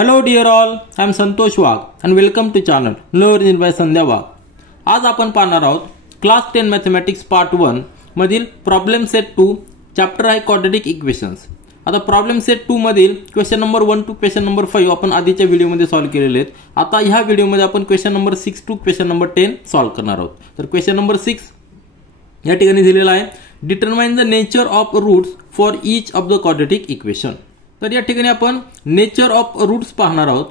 Hello dear all, I am Santosh Wagh and welcome to channel Learning by Sandhya Wagh. आज आपण पाहणार आहोत class 10 mathematics part 1 मधील problem set 2 chapter आहे quadratic equations. आता problem set 2 मधील question number 1 to question number 5 आपण आधीच्या व्हिडिओमध्ये सॉल्व्ह केलेले आहेत. आता ह्या व्हिडिओमध्ये आपण question number 6 to question number 10 solve करणार आहोत. तर क्वेश्चन नंबर 6 या ठिकाणी दिलेला आहे determine the nature of roots for each of the quadratic equation. तर या ठिकाणी आपण नेचर ऑफ रूट्स पाहणार आहोत.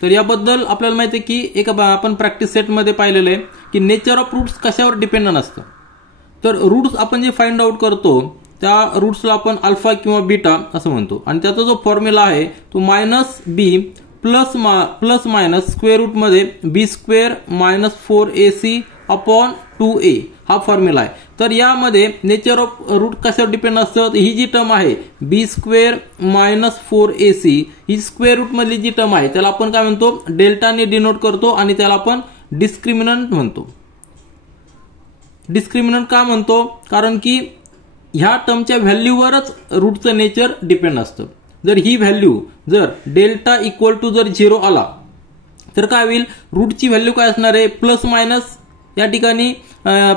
तर याबद्दल आपल्याला माहिती आहे की एक आपण प्रॅक्टिस सेटमध्ये पाहिलेलं आहे की नेचर ऑफ रूट्स कशावर डिपेंडंट असतं. तर रूट्स आपण जे फाइंड आउट करतो त्या रूट्सला आपण अल्फा किंवा बीटा असं म्हणतो आणि त्याचा जो फॉर्म्युला आहे तो minus B plus minus square root मध्ये B square minus 4ac upon 2a हा फॉर्म्युला आहे. तर यामध्ये नेचर ऑफ रूट कशावर डिपेंड असतं, ही जी टर्म आहे बी स्क्वेअर मायनस 4ac ही स्क्वेअर रूट मधली जी टर्म आहे त्याला आपण काय म्हणतो डेल्टाने डिनोट करतो आणि त्याला आपण डिस्क्रिमिनंट म्हणतो. डिस्क्रिमिनंट का म्हणतो, कारण की ह्या टर्मच्या व्हॅल्यूवरच रूटचं नेचर डिपेंड असतं. जर ही व्हॅल्यू जर डेल्टा इक्वल टू जर 0 आला तर काय होईल, रूटची व्हॅल्यू काय असणार आहे प्लस मायनस. या ठिकाणी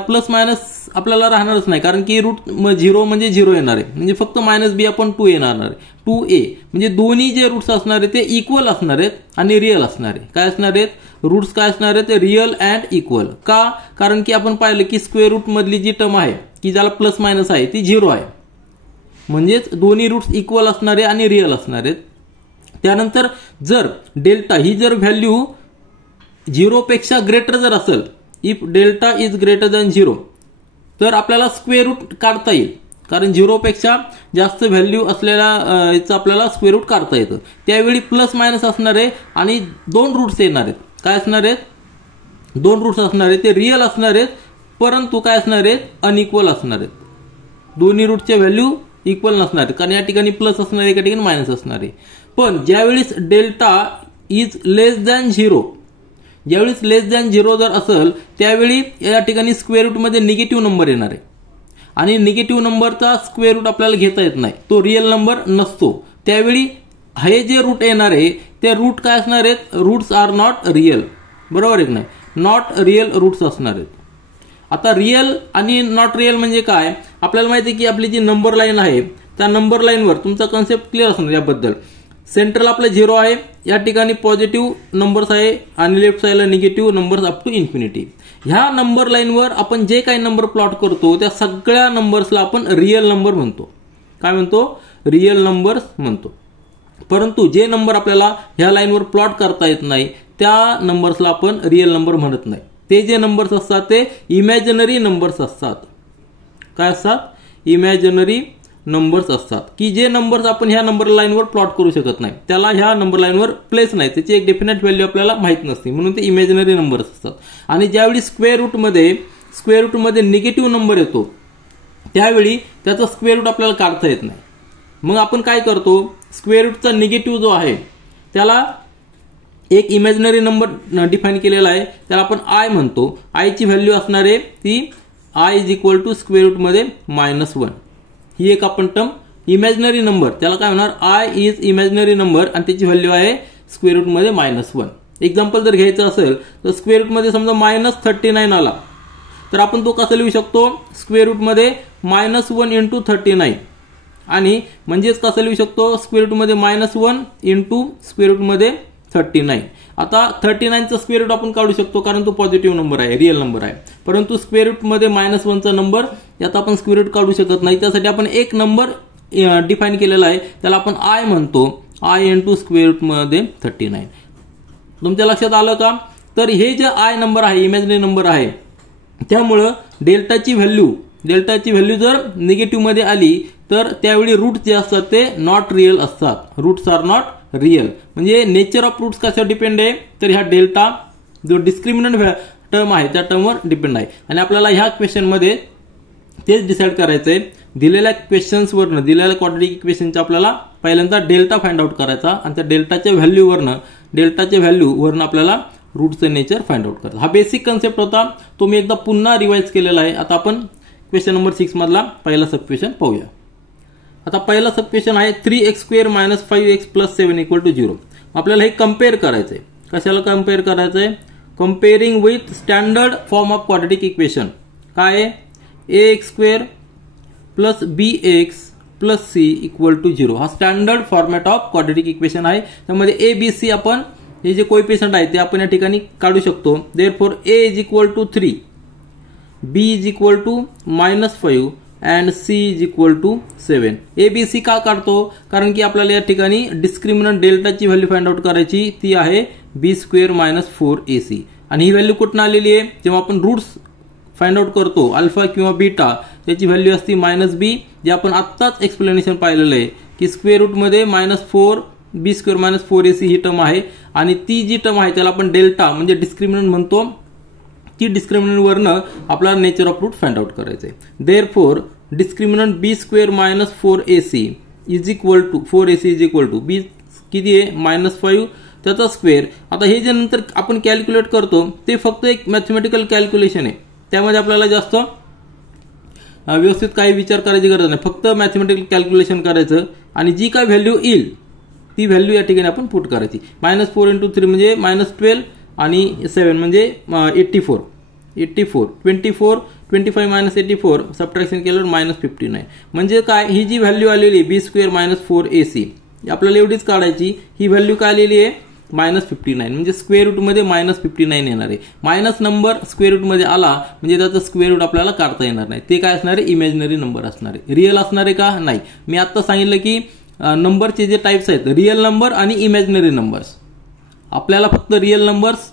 प्लस मायनस आपल्याला राहणारच नाही कारण की रूट 0 म्हणजे 0 येणार आहे, म्हणजे फक्त मायनस बी आपण 2 येणार आहे 2a. म्हणजे दोन्ही जे रूट्स असणार आहेत ते इक्वल असणार आहेत आणि रिअल असणार आहे. काय असणार आहेत रूट्स, काय असणार आहेत रिअल अँड इक्वल. का, कारण की आपण पाहिलं की स्क्वेअर रूट मधली जी टर्म आहे की ज्याला प्लस मायनस आहे ती 0 आहे, म्हणजेच दोन्ही रूट्स इक्वल असणारे आणि रिअल असणार आहेत. त्यानंतर जर डेल्टा ही जर व्हॅल्यू 0 पेक्षा ग्रेटर जर असेल, if delta is greater than 0 तर आपल्याला स्क्वेअर रूट काढता येईल, कारण 0 पेक्षा जास्त व्हॅल्यू असलेल्या याचं आपल्याला स्क्वेअर रूट काढता येतं. त्यावेळी प्लस मायनस असणार आहे आणि दोन रूट्स येणार आहेत. काय असणार आहेत, दोन रूट्स असणार आहेत, ते रिअल असणार आहेत परंतु काय असणार आहेत अनइक्वल असणार आहेत. दोन्ही रूटचे व्हॅल्यू इक्वल नसणार आहेत कारण या ठिकाणी प्लस असणार आहे, एका ठिकाणी मायनस असणार आहे. पण ज्यावेळेस डेल्टा इज लेस दॅन 0, ज्यावेळेस लेस दॅन 0 जर असेल त्यावेळी या ठिकाणी स्क्वेअर रूट मध्ये निगेटिव्ह नंबर येणार आहे आणि निगेटिव्ह नंबरचा स्क्वेअर रूट आपल्याला घेता येत नाही, तो रिअल नंबर नसतो. त्यावेळी हे जे रूट येणार आहे ते रूट काय असणार आहेत, रूट्स आर नॉट रिअल. बरोबर आहे की नाही, नॉट रिअल रूट्स असणार आहेत. आता रिअल आणि नॉट रिअल म्हणजे काय, आपल्याला माहिती आहे की आपली जी नंबर लाईन आहे त्या नंबर लाईनवर तुमचा कन्सेप्ट क्लिअर असणार याबद्दल. सेंट्रल आपलं 0 आहे, या ठिकाणी पॉझिटिव्ह नंबर्स आहे आणि लेफ्ट साईडला negative numbers up to infinity. ह्या नंबर लाईनवर आपण जे काही नंबर प्लॉट करतो त्या सगळ्या नंबर्सला आपण रिअल नंबर म्हणतो. काय म्हणतो, रिअल नंबर्स म्हणतो. परंतु जे नंबर आपल्याला ह्या लाईनवर प्लॉट करता येत नाही त्या नंबर्सला आपण रिअल नंबर म्हणत नाही. ते जे नंबर्स असतात ते इमॅजिनरी नंबर्स असतात. काय असतात, इमॅजिनरी नंबर्स असतात की जे नंबर्स आपण ह्या नंबर लाईनवर प्लॉट करू शकत नाही, त्याला ह्या नंबर लाईनवर प्लेस नाही, त्याची एक डेफिनेट व्हॅल्यू आपल्याला माहित नसते, म्हणून ते इमॅजिनरी नंबर्स असतात. आणि ज्यावेळी स्क्वेअर रूट मध्ये निगेटिव्ह नंबर येतो त्यावेळी त्याचा स्क्वेअर रूट आपल्याला काढता येत नाही. मग आपण काय करतो, स्क्वेअर रूटचा निगेटिव्ह जो आहे त्याला एक इमॅजिनरी नंबर डिफाईन केलेला आहे, त्याला आपण आय म्हणतो. आयची व्हॅल्यू असणार आहे ती i is equal to square root मध्ये -1. ही एक आपण टर्म इमॅजिनरी नंबर, त्याला काय होणार आय इज इमॅजिनरी नंबर आणि त्याची व्हॅल्यू आहे स्क्वेअर रूट मध्ये -1. एक्झाम्पल जर घ्यायचं असेल तर स्क्वेअर रूट मध्ये समजा -39 आला तर आपण तो कसा लिहू शकतो, स्क्वेअर रूट मध्ये -1 इंटू 39 आणि म्हणजेच कसं लिहू शकतो स्क्वेअर रूट मध्ये -1 इंटू स्क्वेअर रूट मध्ये 39. आता 39चा स्क्वेअर रूट आपण काढू शकतो कारण तो पॉझिटिव्ह नंबर आहे, रिअल नंबर आहे. परंतु स्क्वेअर रूट मध्ये -1चा नंबर यात आपण स्क्वेअर रूट काढू शकत नाही, त्यासाठी आपण एक नंबर डिफाईन केलेला आहे त्याला आपण आय म्हणतो, आय इंटू स्क्वेअर रूट मध्ये 39. तुमच्या लक्षात आलं का. तर हे जे आय नंबर आहे इमॅजिनरी नंबर आहे त्यामुळं डेल्टाची व्हॅल्यू जर निगेटिव्ह मध्ये आली तर त्यावेळी रूट्स जे असतात ते नॉट रिअल असतात. Roots are not real. म्हणजे नेचर ऑफ रूट्स कशावर डिपेंड आहे, तर ह्या डेल्टा जो डिस्क्रिमिनंट टर्म आहे त्या टर्मवर डिपेंड आहे. आणि आपल्याला ह्या क्वेश्चन मध्ये तेच डिसाईड करायचं आहे, दिलेल्या क्वेश्चन्सवरनं दिलेल्या क्वाड्रॅटिक इक्वेशनचा आपल्याला पहिल्यांदा डेल्टा फाइंड आउट करायचा आणि त्या डेल्टाच्या व्हॅल्यूवरनं आपल्याला रूटचं नेचर फाइंड आउट करायचं. हा बेसिक कन्सेप्ट होता, तो मी एकदा पुन्हा रिवाइज केलेला आहे. आता आपण क्वेश्चन नंबर 6 मधला पहिला सब क्वेश्चन पाहूया. आता पहिला सब क्वेश्चन आहे 3x² - 5x + 7 = 0. आपल्याला हे कम्पेअर करायचं आहे. कशाला कम्पेअर करायचं आहे? Comparing with standard form of quadratic equation. काय आहे? ax² plus bx plus c equal to 0. हा standard format of quadratic equation आहे. त्यामध्ये a b c आपण हे जे कोएफिशियंट आहे ते आपण या ठिकाणी काढू शकतो. Therefore a is equal to 3, b is equal to -5 and c is equal to 7. a b c का काढतो? कारण की आपल्याला या ठिकाणी डिस्क्रिमिनंट डेल्टाची व्हॅल्यू फाइंड आउट करायची. ती आहे b² - 4ac. आणि ही व्हॅल्यू कुठून आलेली आहे? जेव्हा आपण रूट्स फाइंड आउट करतो अल्फा किंवा बीटा, त्याची व्हॅल्यू असते -b, जे आपण आत्ताच एक्सप्लेनेशन पाहिलेलं आहे की स्क्वेअर रूटमध्ये -4 b² - 4ac ही टर्म आहे. आणि ती जी टर्म आहे त्याला आपण डेल्टा म्हणजे डिस्क्रिमिनंट म्हणतो. ती डिस्क्रिमिनंट वरनं आपल्याला nature of root find out करायचं आहे. Therefore discriminant b² - 4ac is equal to 4ac is equal to b किती आहे? -5 त्याचा स्क्वेअर. आता हे जे नंतर आपण कॅल्क्युलेट करतो ते फक्त एक मॅथमॅटिकल कॅल्क्युलेशन आहे. त्यामध्ये आपल्याला जास्त व्यवस्थित काही विचार करायची गरज नाही. फक्त मॅथमॅटिकल कॅल्क्युलेशन करायचं आणि जी काय व्हॅल्यू येईल ती व्हॅल्यू या ठिकाणी आपण पुट करायची. -4 × 3 म्हणजे -12 आणि 7 म्हणजे 84. 24 25 - 84 सबट्रॅक्शन केल्यावर -59. म्हणजे काय? ही जी व्हॅल्यू आलेली आहे b² - 4ac आपल्याला एवढीच काढायची. ही व्हॅल्यू काय आलेली आहे? -59. म्हणजे स्क्वेअर रूटमध्ये -59 येणार आहे. मायनस नंबर स्क्वेअर रूटमध्ये आला म्हणजे त्याचं स्क्वेअर रूट आपल्याला काढता येणार नाही. ते काय असणार आहे? इमॅजिनरी नंबर असणार आहे. रिअल असणार आहे का? नाही. मी आता सांगितलं की नंबरचे जे टाइप्स आहेत रिअल नंबर आणि इमॅजिनरी नंबर्स. आपल्याला फक्त रिअल नंबर्स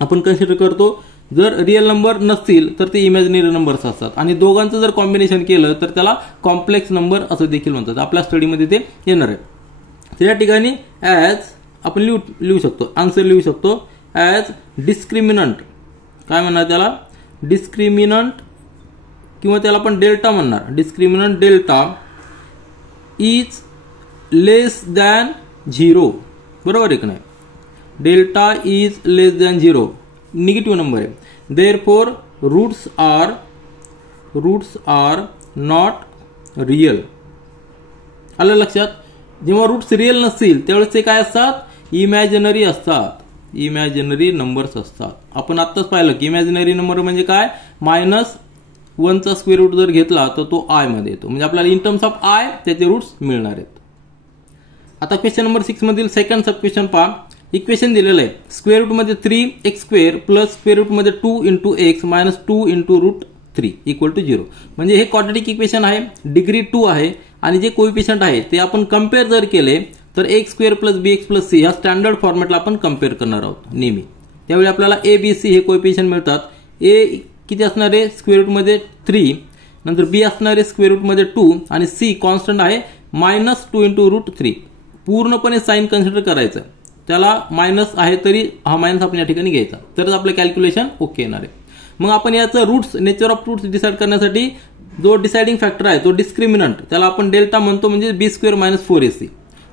आपण कन्सिडर करतो. जर रिअल नंबर नसतील तर ते इमॅजिनरी नंबर्स असतात. आणि दोघांचं जर कॉम्बिनेशन केलं तर त्याला कॉम्प्लेक्स नंबर असं देखील म्हणतात. आपल्या स्टडीमध्ये ते येणार आहे. तर या ठिकाणी ॲज आपण लिहू शकतो, आन्सर लिहू शकतो ॲज डिस्क्रिमिनंट. काय म्हणणार त्याला? डिस्क्रिमिनंट किंवा त्याला आपण डेल्टा म्हणणार. Discriminant delta is less than 0. बरोबर आहे का नाही? Delta is less than 0 negative number आहे. Therefore roots are not real. आलं लक्षात? जेव्हा रूट्स रिअल नसतील त्यावेळेस ते काय असतात? इमॅजिनरी असतात. इमॅजिनरी नंबर्स असतात. आपण आत्ताच पाहिलं की इमॅजिनरी नंबर म्हणजे काय? -1चा स्क्वेअर रूट जर घेतला तर तो आय मध्ये येतो. म्हणजे आपल्याला इन टर्म्स ऑफ आय त्याचे रूट्स मिळणार आहेत. आता क्वेश्चन नंबर 6 मधील सेकंड सब क्वेश्चन पहा. इक्वेशन दिलेलं आहे स्क्वेअर रूटमध्ये 3x² प्लस स्क्वेअर रूटमध्ये 2 × x - 2 × √3 इक्वल टू 0. म्हणजे हे क्वाड्रॅटिक इक्वेशन आहे. डिग्री 2 आहे. आणि जे कोएफिशियंट आहे ते आपण कम्पेअर जर केले तर x² + bx + c ह्या स्टँडर्ड फॉर्मॅटला आपण कम्पेअर करणार आहोत नेहमी. त्यावेळी आपल्याला a b c हे कोएफिशियंट मिळतात. a किती असणार आहे? स्क्वेअर रूटमध्ये 3, नंतर b असणार आहे स्क्वेअर रूटमध्ये 2 आणि c कॉन्स्टंट आहे -2 × √3. पूर्णपणे साइन कन्सिडर करायचं. त्याला मायनस आहे तरी हा मायनस आपण या ठिकाणी घ्यायचा तरच आपलं कॅल्क्युलेशन ओके येणार आहे. मग आपण याचं roots nature of roots decide करण्यासाठी जो डिसाइडिंग फॅक्टर आहे तो डिस्क्रिमिनंट त्याला आपण डेल्टा म्हणतो. म्हणजे b² - 4ac.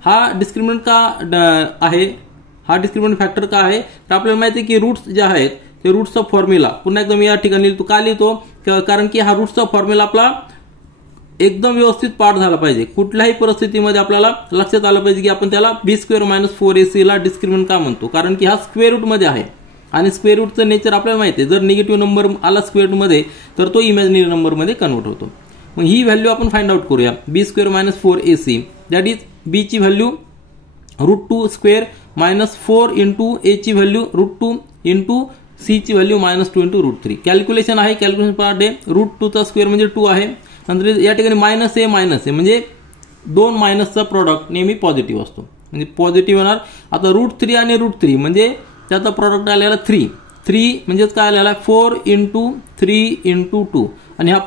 हा डिस्क्रिमिनंट का आहे? हा डिस्क्रिमिनंट फॅक्टर का आहे? तर आपल्याला माहिती आहे की रूट्स जे आहेत ते रूट्सचा फॉर्म्युला पुन्हा एकदा मी या ठिकाणी लिहितो. का लिहितो? कारण की हा रूट्सचा फॉर्म्युला आपला एकदम व्यवस्थित पाठ झाला पाहिजे. कुठल्याही परिस्थितीमध्ये आपल्याला लक्षात आलं पाहिजे की आपण त्याला b² - 4ac ला डिस्क्रिमिनंट का म्हणतो? कारण की हा स्क्वेअर रूटमध्ये आहे आणि स्क्वेअर रूटचं नेचर आपल्याला माहिती आहे. जर निगेटिव्ह नंबर आला स्क्वेअर रूटमध्ये तर तो इमॅजिनरी नंबरमध्ये कन्वर्ट होतो. मग ही व्हॅल्यू आपण फाइंड आउट करूया. b² - 4ac that is b ची व्हॅल्यू √2² -4 × a ची व्हॅल्यू √2 × c ची व्हॅल्यू -2 × √3. कॅल्क्युलेशन आहे. कॅल्क्युलेशन पार्ट आहे. √2 चा स्क्वेअर म्हणजे 2 आहे. नंतर या ठिकाणी मायनस आहे म्हणजे दोन मायनसचा प्रॉडक्ट नेहमी पॉझिटिव्ह असतो. म्हणजे पॉझिटिव्ह होणार. आता √3 आणि √3 म्हणजे त्याचा प्रॉडक्ट आलेला 3 म्हणजेच काय आलेला 4 × 3 × 2 आणि हा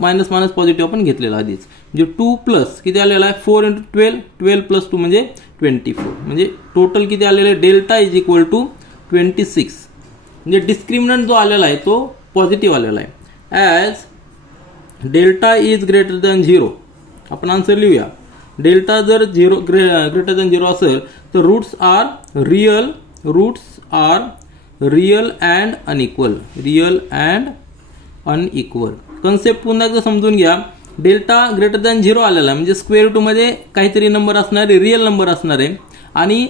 मायनस पॉझिटिव्ह आपण घेतलेला आधीच. म्हणजे 2 प्लस किती आलेला आहे 4 × 12 12 + 2 म्हणजे 24. म्हणजे टोटल किती आलेलं आहे? Delta is equal to 26. म्हणजे डिस्क्रिमिनंट जो आलेला आहे तो पॉझिटिव्ह आलेला आहे. As delta is greater than 0 आपण आन्सर लिहूया. डेल्टा जर ग्रेटर दॅन 0 असेल तर roots are real and unequal. Concept पुन्हा एकदा समजून घ्या. डेल्टा ग्रेटर दॅन 0 आलेला आहे म्हणजे स्क्वेअर रूटमध्ये काहीतरी नंबर असणारे रिअल नंबर असणार आहे आणि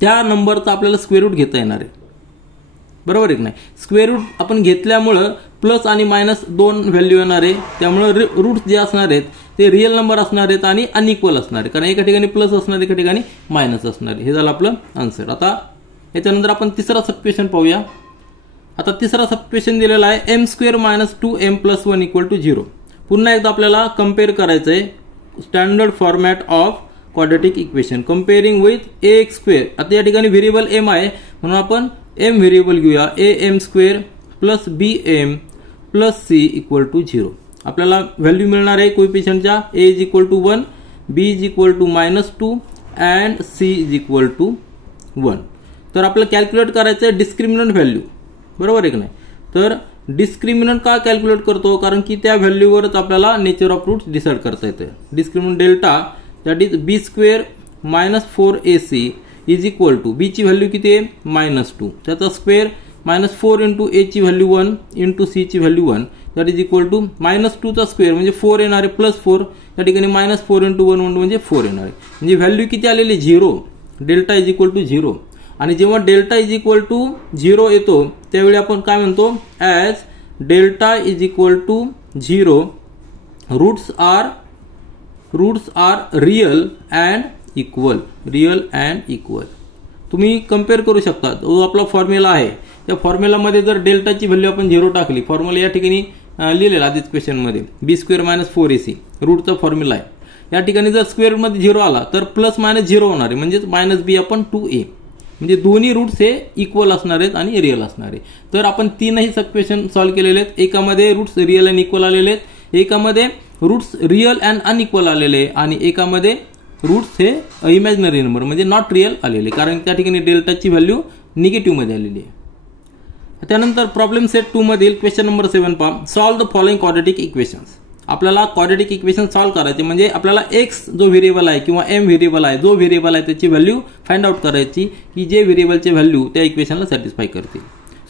त्या नंबरचा आपल्याला स्क्वेअर रूट घेता येणार आहे, बरोबर आहे की नाही. स्क्वेअर रूट आपण घेतल्यामुळं प्लस आणि मायनस दोन व्हॅल्यू येणार आहे, त्यामुळे रूट्स जे असणार आहेत ते रिअल नंबर असणार आहेत आणि अनइक्वल असणार आहे, कारण एका ठिकाणी प्लस असणार एका ठिकाणी मायनस असणार आहे. हे झालं आपलं आन्सर. आता याच्यानंतर आपण तिसरा सबक्वेशन पाहूया. आता तिसरा सबक्वेशन दिलेला आहे m² - 2m + 1 = 0. पुन्हा एकदा आपल्याला कम्पेअर करायचं आहे standard format of quadratic equation comparing with ax². आता या ठिकाणी व्हेरिएबल m आहे म्हणून आपण m व्हेरिएबल घेऊया. am² + bm + c = 0. आपल्याला व्हॅल्यू मिळणार आहे कोएफिशियंटच्या a = 1, b = -2 and c = 1. तर आपल्याला कॅल्क्युलेट करायचं आहे डिस्क्रिमिनंट व्हॅल्यू, बरोबर आहे की नाही. तर डिस्क्रिमिनंट का कॅल्क्युलेट करतो, कारण की त्या व्हॅल्यूवरच आपल्याला नेचर ऑफ रूट्स डिसाईड करता येते. Discriminant delta that is b² - 4ac = b ची व्हॅल्यू किती आहे -2, त्याचा स्क्वेअर -4 × a ची व्हॅल्यू 1 × c ची व्हॅल्यू 1 दॅट इज = -2 चा स्क्वेअर म्हणजे 4 येणार आहे +4. या ठिकाणी -4 × 1 म्हणजे 4 येणार आहे. म्हणजे व्हॅल्यू किती आलेली 0, डेल्टा इज इक्वल टू 0. आणि जेव्हा डेल्टा इज इक्वल टू 0 येतो त्यावेळी आपण काय म्हणतो, as delta is equal to 0 roots are real and equal. तुम्ही कम्पेअर करू शकता. जो आपला फॉर्म्युला आहे त्या फॉर्म्युलामध्ये जर डेल्टाची व्हॅल्यू आपण 0 टाकली, फॉर्म्युला या ठिकाणी लिहिलेला आधीच क्वेश्चनमध्ये b² - 4ac रूटचा फॉर्म्युला आहे. या ठिकाणी जर स्क्वेअर मध्ये 0 आला तर +-0 होणार आहे, म्हणजेच -b आपण 2a, म्हणजे दोन्ही रूट्स हे इक्वल असणार आहेत आणि रिअल असणार आहे. तर आपण तीनही सबक्वेशन सॉल्व्ह केलेले आहेत. एकामध्ये रूट्स रिअल अँड इक्वल आलेले आहेत, एकामध्ये रूट्स रिअल अँड अनइक्वल आलेले आहे आणि एकामध्ये रूट्स हे इमॅजिनरी नंबर म्हणजे नॉट रिअल आलेले, कारण त्या ठिकाणी डेल्टाची व्हॅल्यू निगेटिव्ह मध्ये आलेली आहे. त्यानंतर प्रॉब्लेम सेट 2 मधील क्वेश्चन नंबर 7 पहा. Solve the following quadratic equations. आपल्याला क्वाड्रॅटिक इक्वेशन सॉल्व्ह करायचे म्हणजे आपल्याला x जो व्हेरिएबल आहे किंवा m व्हेरिएबल आहे, जो व्हेरिएबल आहे त्याची व्हॅल्यू फाइंड आउट करायची की जे व्हेरिएबलचे व्हॅल्यू त्या इक्वेशनला सॅटिस्फाय करतील.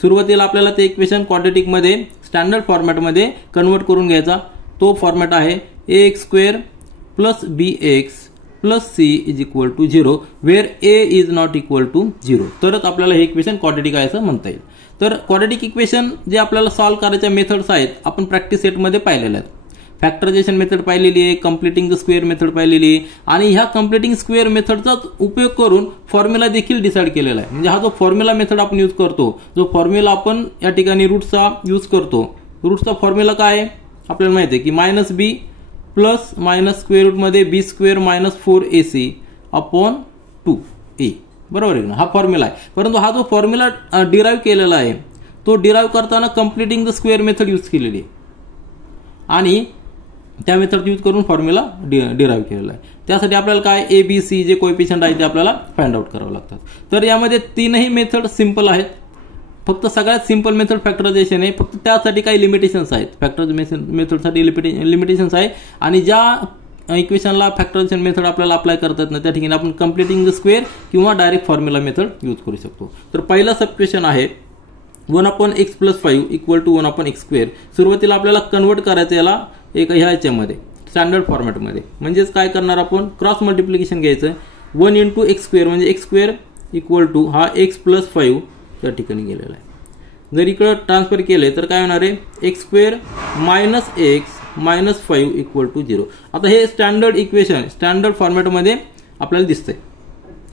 सुरुवातीला आपल्याला ते इक्वेशन क्वाड्रॅटिकमध्ये स्टँडर्ड फॉर्मॅटमध्ये कन्वर्ट करून घ्यायचा. तो फॉर्मॅट आहे ax² + bx + c = 0 where a is not equal to 0. तरच आपल्याला हे इक्वेशन क्वाड्रॅटिक आहे असं म्हणता येईल. तर क्वाड्रॅटिक इक्वेशन जे आपल्याला सॉल्व्ह करायच्या मेथड्स आहेत आपण प्रॅक्टिस सेटमध्ये पाहिलेल्या आहेत. फॅक्टरायझेशन मेथड पाहिलेली आहे, कम्प्लिटिंग द स्क्वेअर मेथड पाहिलेली आहे आणि ह्या कम्प्लिटिंग स्क्वेअर मेथडचाच उपयोग करून फॉर्म्युला देखील डिसाईड केलेला आहे. म्हणजे हा जो फॉर्म्युला मेथड आपण यूज करतो, जो फॉर्म्युला आपण या ठिकाणी रूटचा यूज करतो, रूटचा फॉर्म्युला काय आहे आपल्याला माहिती आहे की -b + स्क्वेअर रूटमध्ये b² - 4ac / 2a, बरोबर आहे ना. हा फॉर्म्युला आहे. परंतु हा जो फॉर्म्युला डिराईव्ह केलेला आहे तो डिराईव्ह करताना completing the square method use केलेली आहे आणि त्या मेथड यूज करून फॉर्म्युला डिराईव्ह केलेला आहे. त्यासाठी आपल्याला काय a b c जे कोएफिशियंट आहे ते आपल्याला फाइंड आउट करावं लागतात. तर यामध्ये तीनही मेथड सिंपल आहेत. फक्त सगळ्यात सिंपल मेथड फॅक्टरायझेशन आहे. फक्त त्यासाठी काही लिमिटेशन्स आहेत. फॅक्टरायझेशन मेथडसाठी लिमिटेशन्स आहे आणि ज्या इक्वेशनला फॅक्टरायझेशन मेथड आपल्याला अप्लाय करतात ना त्या ठिकाणी आपण कम्प्लिटिंग द स्क्वेअर किंवा डायरेक्ट फॉर्म्युला मेथड यूज करू शकतो. तर पहिला सबक्वेशन आहे 1/x + 5 = 1/x². सुरुवातीला आपल्याला कन्वर्ट करायचं याला ह्या याच्यामध्ये स्टँडर्ड फॉर्मॅटमध्ये. म्हणजेच काय करणार आपण क्रॉस मल्टिप्लिकेशन घ्यायचं. 1 × x² म्हणजे x² = हा x + 5 या ठिकाणी गेलेला आहे. जर इकडं ट्रान्सफर केले तर काय होणार आहे x² - x - 5 = 0. आता हे स्टँडर्ड इक्वेशन स्टँडर्ड फॉर्मॅटमध्ये आपल्याला दिसतंय,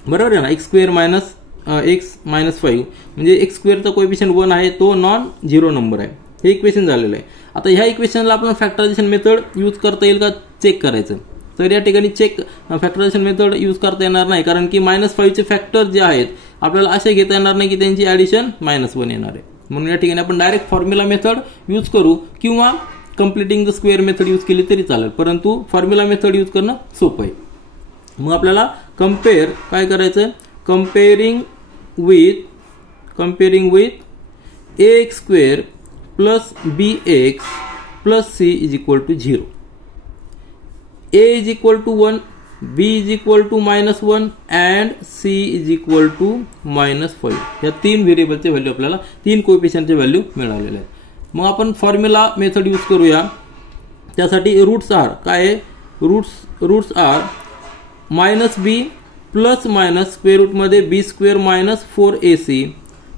बरोबर आहे ना. x² - x - 5 म्हणजे x² चा कोएफिशियंट 1 आहे, तो नॉन झिरो नंबर आहे. हे इक्वेशन झालेलं आहे. आता ह्या इक्वेशनला आपण फॅक्टरायझेशन मेथड यूज करता येईल का चेक करायचं. तर या ठिकाणी फॅक्टरायझेशन मेथड यूज करता येणार नाही, कारण की -5 चे फॅक्टर जे आहेत आपल्याला असे घेता येणार नाही की त्यांची ॲडिशन -1 येणार आहे. म्हणून या ठिकाणी आपण डायरेक्ट फॉर्म्युला मेथड यूज करू किंवा completing the square method use केली तरी चालेल, परंतु फॉर्म्युला मेथड यूज करणं सोपं आहे. मग आपल्याला कम्पेअर काय करायचं, comparing with ax² + bx + c = 0. a is equal to 1, b is equal to -1 and c is equal to -5. या तीन व्हेरिएबलचे व्हॅल्यू आपल्याला तीन कोएफिशियंटचे व्हॅल्यू मिळालेले आहेत. मग आपण फॉर्म्युला मेथड यूज करूया. त्यासाठी रूट्स आर काय आहे, roots are -b plus minus square रूटमध्ये B square minus 4ac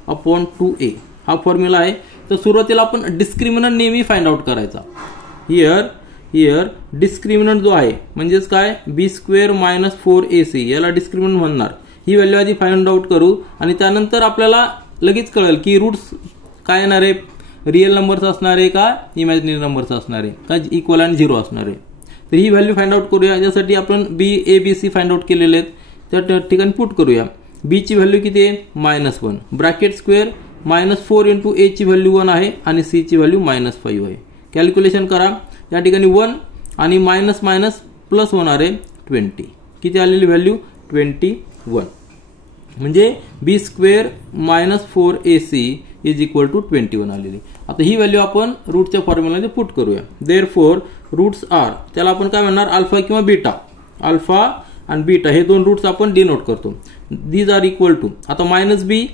upon 2a हा फॉर्म्युला आहे. तर सुरुवातीला आपण डिस्क्रिमिनंट नेहमी फाइंड आउट करायचा. हिअर डिस्क्रिमिनंट जो आहे म्हणजेच काय बी स्क्वेअर मायनस 4ac याला डिस्क्रिमिनंट म्हणणार. ही व्हॅल्यू आधी फाइंड आउट करू आणि त्यानंतर आपल्याला लगेच कळेल की रूट्स काय येणार आहे, रिअल नंबर्स असणार आहे का इमॅजिनरी नंबर्स असणार आहे का इक्वल आणि 0 असणार आहे. तर ही व्हॅल्यू फाइंड आउट करूया. यासाठी आपण ABC फाइंड आउट केलेले आहेत त्या ठिकाणी पुट करूया. बी ची व्हॅल्यू किती आहे -1 ब्रॅकेट स्क्वेअर -4 इंटू ए ची व्हॅल्यू 1 आहे आणि सी ची व्हॅल्यू -5 आहे. कॅल्क्युलेशन करा. या ठिकाणी 1 आणि मायनस मायनस प्लस होणार आहे 20. किती आलेली व्हॅल्यू 21 म्हणजे B square minus 4ac is equal to 21 आलेली. आता ही व्हॅल्यू आपण रूटच्या फॉर्म्युलामध्ये पुट करूया. देअरफॉर रूट्स आर त्याला आपण काय म्हणणार अल्फा किंवा बीटा. अल्फा आणि बीटा हे दोन रूट्स आपण डिनोट करतो. दीज आर इक्वल टू आता -b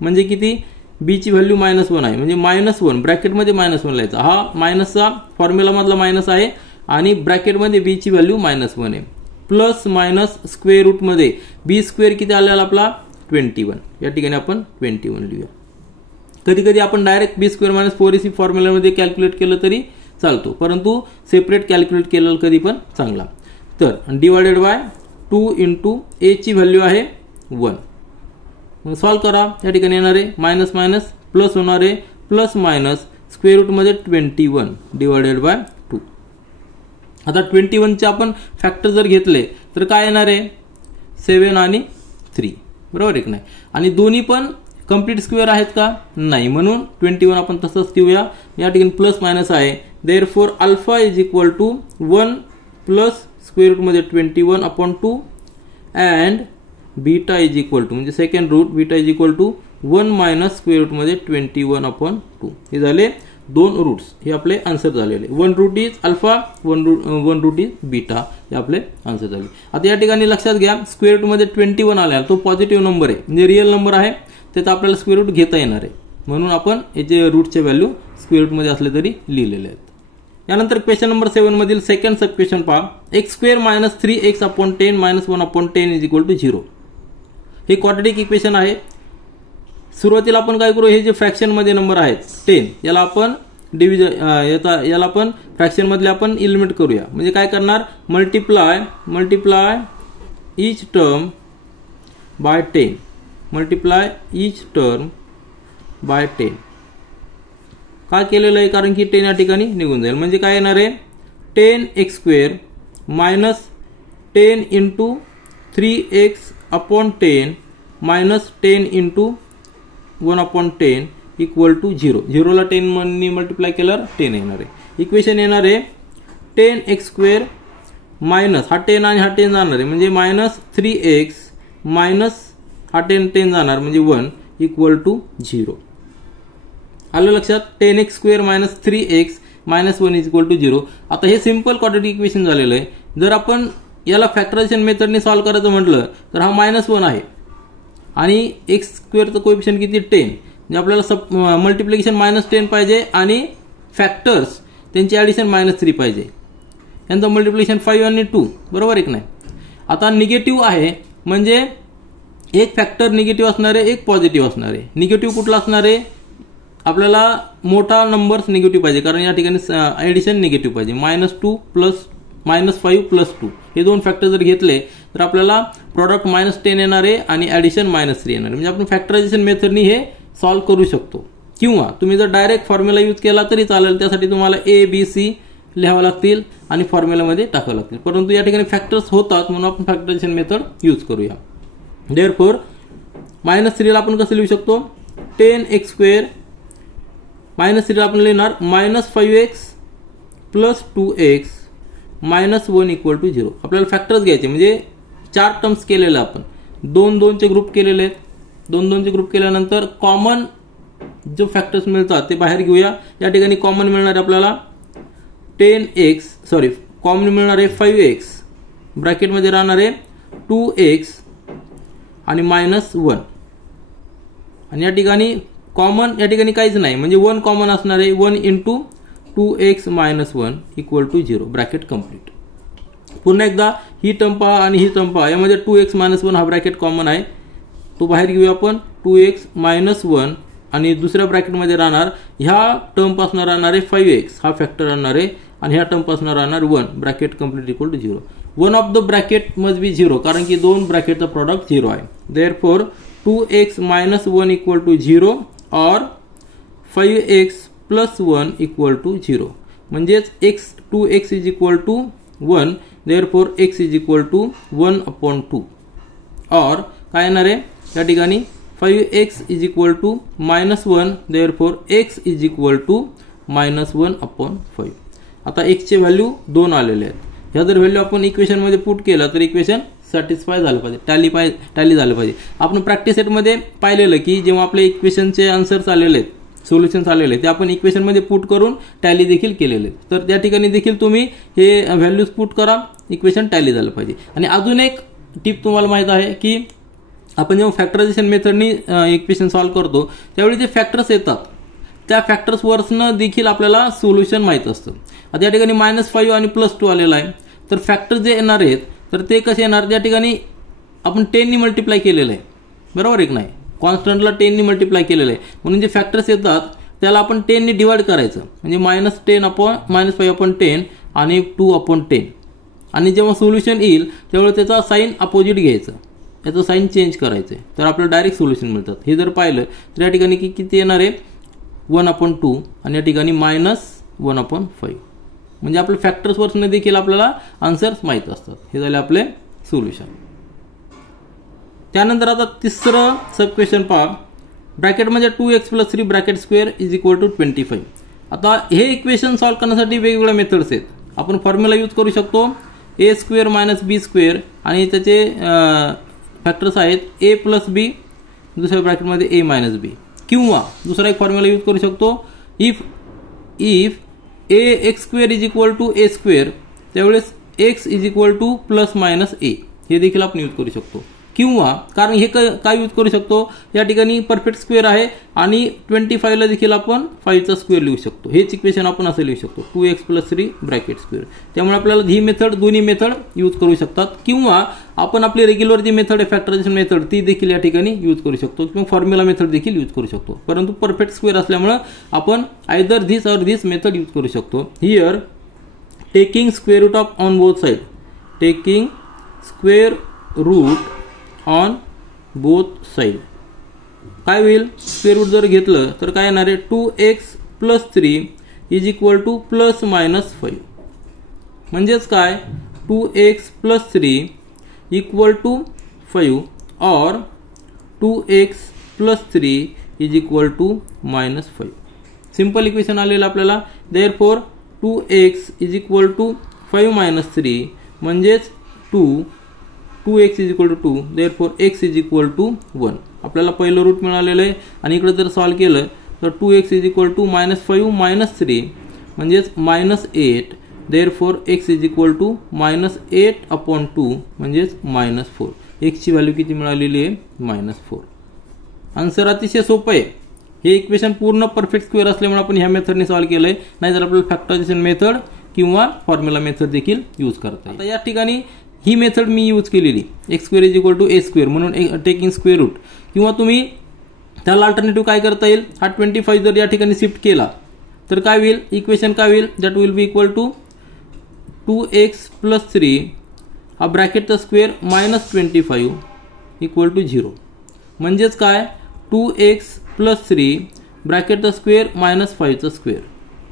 म्हणजे किती बी ची व्हॅल्यू -1 आहे म्हणजे -1 ब्रॅकेटमध्ये -1 लिहायचा. हा मायनसचा फॉर्म्युला मधला मायनस आहे आणि ब्रॅकेटमध्ये बी ची व्हॅल्यू -1 आहे. प्लस मायनस स्क्वेअर रूटमध्ये बी स्क्वेअर किती आलेला आपला 21. या ठिकाणी आपण 21 लिहूया. कधी कधी आपण डायरेक्ट बी स्क्वेअर मायनस 4ac फॉर्म्युलामध्ये कॅल्क्युलेट केलं तरी चालतो परंतु सेपरेट कॅल्क्युलेट केलं कधी पण चांगला. तर डिवायडेड बाय 2 इंटू ए ची व्हॅल्यू आहे 1. मग सॉल्व करा. या ठिकाणी येणार आहे मायनस मायनस प्लस होणार आहे प्लस मायनस स्क्वेअर रूटमध्ये 21 डिवायडेड बाय 2. आता 21 चे आपण फॅक्टर जर घेतले तर काय येणार आहे 7 आणि 3 बरोबर आहे की नाही. आणि दोन्ही पण कंप्लीट स्क्वेअर आहेत का नाही म्हणून 21 आपण तसंच ठेवूया. या ठिकाणी प्लस मायनस आहे. Therefore alpha is equal to 1 plus square रूटमध्ये 21 upon 2 and beta is equal to म्हणजे second root beta is equal to 1 minus square रूटमध्ये 21 अपॉन 2. हे झाले दोन रूट्स. हे आपले आन्सर झालेले. 1 root is alpha 1 root is beta हे आपले आन्सर झाले. आता या ठिकाणी लक्षात घ्या स्क्वेअर रूटमध्ये 21 आला तो पॉझिटिव्ह नंबर आहे म्हणजे रिअल नंबर आहे त्याचा आपल्याला स्क्वेअर रूट घेता येणार आहे म्हणून आपण याचे रूटचे व्हॅल्यू स्क्वेअर रूटमध्ये असले तरी लिहिलेले आहेत. यानंतर क्वेश्चन नंबर 7 मधील सेकंड सब क्वेश्चन पहा. X square minus 3x upon 10 minus 1 upon 10 is equal to 0. हे क्वाड्रॅटिक इक्वेशन आहे. सुरुवातीला आपण काय करू हे जे फ्रॅक्शन मध्ये नंबर आहेत 10 याला आपण याला आपण फ्रॅक्शन मधले आपण एलिमिनेट करूया. म्हणजे काय करणार multiply each term by 10 multiply each term by 10. का केलेलं आहे कारण की 10 या ठिकाणी निघून जाईल म्हणजे काय येणार आहे 10x square minus 10 into 3x upon 10 minus 10 into 1 upon 10 equal to 0. 0 ला 10 ने मल्टिप्लाय केल्यावर 10 येणार आहे. इक्वेशन येणार आहे 10x स्क्वेअर मायनस हा 10 आणि हा 10 जाणार आहे म्हणजे मायनस 3x मायनस हा 10 जाणार म्हणजे 1 इक्वल टू 0. आलं लक्षात 10x square minus 3x minus 1 is equal to 0. आता हे सिंपल क्वाड्रॅटिक इक्वेशन झालेलं आहे. जर आपण याला फॅक्टरायझेशन मेथडने सॉल्व्ह करायचं म्हटलं तर हा -1 आहे आणि एक्स स्क्वेअरचं कोएफिशियंट किती 10 म्हणजे आपल्याला मल्टिप्लिकेशन -10 पाहिजे आणि फॅक्टर्स त्यांची ॲडिशन -3 पाहिजे. यांचं मल्टिप्लिकेशन 5 आणि 2 बरोबर आहे की नाही. आता निगेटिव्ह आहे म्हणजे एक फॅक्टर निगेटिव्ह असणार आहे एक पॉझिटिव्ह असणार आहे. निगेटिव्ह कुठला असणार आहे आपल्याला मोठा नंबर्स निगेटिव्ह पाहिजे कारण या ठिकाणी ॲडिशन निगेटिव्ह पाहिजे. -2 प्लस -5 प्लस 2 हे दोन फॅक्टर जर घेतले तर आपल्याला प्रॉडक्ट -10 येणार आहे आणि ॲडिशन -3 येणार आहे. म्हणजे आपण फॅक्टरायझेशन मेथडनी हे सॉल्व्ह करू शकतो किंवा तुम्ही जर डायरेक्ट फॉर्म्युला यूज केला तरी चालेल. त्यासाठी तुम्हाला ABC लिहावं लागतील आणि फॉर्म्युलामध्ये टाकावं लागतील परंतु या ठिकाणी फॅक्टर्स होतात म्हणून आपण फॅक्टरायझेशन मेथड यूज करूया. देअरफॉर -3 ला आपण कसं लिहू शकतो 10x स्क्वेअर -3 ला आपण लिहिणार -5x plus 2x minus 1 equal to 0. आपल्याला फॅक्टर्स घ्यायचे म्हणजे 4 टर्म्स केलेले आपण 2 चे ग्रुप केलेले आहेत. 2 चे ग्रुप केल्यानंतर कॉमन जो फॅक्टर्स मिळतात ते बाहेर घेऊया. या ठिकाणी कॉमन मिळणार आहे आपल्याला 10x कॉमन मिळणार आहे 5x ब्रॅकेटमध्ये राहणार आहे 2x आणि -1 आणि या ठिकाणी कॉमन या ठिकाणी काहीच नाही म्हणजे 1 कॉमन असणार आहे 1 into 2x - 1 equal to 0 bracket complete. पुन्हा एकदा ही टर्म पहा आणि ही टर्म पहा, यामध्ये 2x - 1 हा ब्रॅकेट कॉमन आहे, तो बाहेर घेऊया आपण. 2x - 1 आणि दुसऱ्या ब्रॅकेटमध्ये राहणार ह्या टर्म पासून राहणारे 5x हा फॅक्टर राहणार आहे आणि ह्या टर्म पासून राहणार 1 bracket complete equal to 0. One of the bracket must be 0 कारण की दोन ब्रॅकेटचा प्रॉडक्ट 0 आहे. देअरफॉर 2x - 1 इक्वल टू 0 और 5x + 1 इक्वल टू 0. म्हणजेच 2x is equal to 1. Therefore x is equal to 1/2 और काय येणार आहे या ठिकाणी 5x is equal to -1. Therefore x is equal to -1/5. आता x चे व्हॅल्यू 2 आलेले आहेत. ह्या जर व्हॅल्यू आपण इक्वेशन मध्ये पुट केलं तर इक्वेशन सॅटिस्फाय झालं पाहिजे, टॅली झालं पाहिजे. आपण प्रॅक्टिस सेटमध्ये पाहिलेलं की जेव्हा आपले इक्वेशनचे आन्सर्स आलेले आहेत, सोल्युशन्स आलेले आहेत, ते आपण इक्वेशन मध्ये पुट करून टॅली देखील केलेले आहेत. तर त्या ठिकाणी देखील तुम्ही हे व्हॅल्यूज पुट करा, इक्वेशन टॅली झालं पाहिजे. आणि अजून एक टिप तुम्हाला माहित आहे की आपण जेव्हा फॅक्टरायझेशन मेथडनी इक्वेशन सॉल्व्ह करतो त्यावेळी जे फॅक्टर्स येतात त्या फॅक्टर्स वरनं देखील आपल्याला सोल्युशन माहित असतं. आता या ठिकाणी -5 आणि +2 आलेला आहे, तर फॅक्टर जे येणार आहेत तर ते कसे येणार, त्या ठिकाणी आपण 10 नी मल्टिप्लाय केलेलं आहे, बरोबर एक नाही, कॉन्स्टंटला 10 नी मल्टिप्लाय केलेलं आहे, म्हणून जे फॅक्टर्स येतात त्याला आपण 10 नी डिवाइड करायचं, म्हणजे -5/10 आणि 2/10. आणि जेव्हा सोल्युशन येईल त्यावेळेस त्याचा साईन अपोजिट घ्यायचं, याचं साईन चेंज करायचं, तर आपल्याला डायरेक्ट सोल्युशन मिळतात. हे जर पाहिलं तर या ठिकाणी किती येणार आहे 1/2 आणि या ठिकाणी -1/5. म्हणजे आपल्या फॅक्टर्सवरनं देखील आपल्याला आन्सर्स माहीत असतात. हे झाले आपले सोल्युशन. त्यानंतर आता तिसरं सब क्वेश्चन पहा. ब्रॅकेटमध्ये 2x + 3 bracket square is equal to 25. आता हे इक्वेशन सॉल्व्ह करण्यासाठी वेगवेगळ्या मेथड्स आहेत. आपण फॉर्म्युला यूज करू शकतो a² - b² आणि त्याचे फॅक्टर्स आहेत a + b दुसऱ्या ब्रॅकेटमध्ये a - b. किंवा दुसरा एक फॉर्म्युला यूज करू शकतो if ax² is equal to a², त्यावेळेस x is equal to +- a. हे देखील आपण यूज करू शकतो. किंवा कारण हे काय यूज करू शकतो, या ठिकाणी परफेक्ट स्क्वेअर आहे आणि 25 ला देखील आपण 5चा स्क्वेअर लिहू शकतो. हेच इक्वेशन आपण असं लिहू शकतो 2x + 3 ब्रॅकेट स्क्वेअर. त्यामुळे आपल्याला ही मेथड दोन्ही मेथड यूज करू शकतात. किंवा आपण आपली रेग्युलर जी मेथड आहे फॅक्टरायझेशन मेथड ती देखील या ठिकाणी यूज करू शकतो किंवा फॉर्म्युला मेथड देखील यूज करू शकतो. परंतु परफेक्ट स्क्वेअर असल्यामुळे आपण आयदर धिस और धिस मेथड यूज करू शकतो. Here taking square root of on both side, taking square root on both side काय होईल, स्क्वेअर रूट जर घेतलं तर काय येणार आहे 2x + 3 इज इक्वल टू +- 5. म्हणजेच काय 2x + 3 इक्वल टू 5 और 2x + 3 is equal to -5. Simple equation आलेलं आपल्याला. Therefore 2x is equal to 5 - 3 म्हणजेच 2x is equal to 2. Therefore x is equal to 1. आपल्याला पहिलं रूट मिळालेलं आहे आणि इकडे जर सॉल्व्ह केलं तर 2x इज इक्वल टू -5 - 3 म्हणजेच -8. Therefore x is equal to -8/2 म्हणजेच -4. x ची व्हॅल्यू किती मिळालेली आहे -4. आन्सर अतिशय सोपं आहे. हे इक्वेशन पूर्ण परफेक्ट स्क्वेअर असल्यामुळे आपण ह्या मेथडने सॉल्व्ह केलंय, नाहीतर आपल्याला फॅक्टरायझेशन मेथड किंवा फॉर्म्युला मेथड देखील यूज करता येईल. आता या ठिकाणी ही मेथड मी यूज केलेली x² is equal to a² म्हणून टेकिंग स्क्वेअर रूट. किंवा तुम्ही त्याला अल्टरनेटिव्ह काय करता येईल, हा 25 जर या ठिकाणी शिफ्ट केला तर काय होईल, इक्वेशन काय होईल, that will be equal to 2x + 3 हा ब्रॅकेटचा स्क्वेअर -25 इक्वल टू 0. म्हणजेच काय 2x + 3 ब्रॅकेटचा स्क्वेअर -5चा स्क्वेअर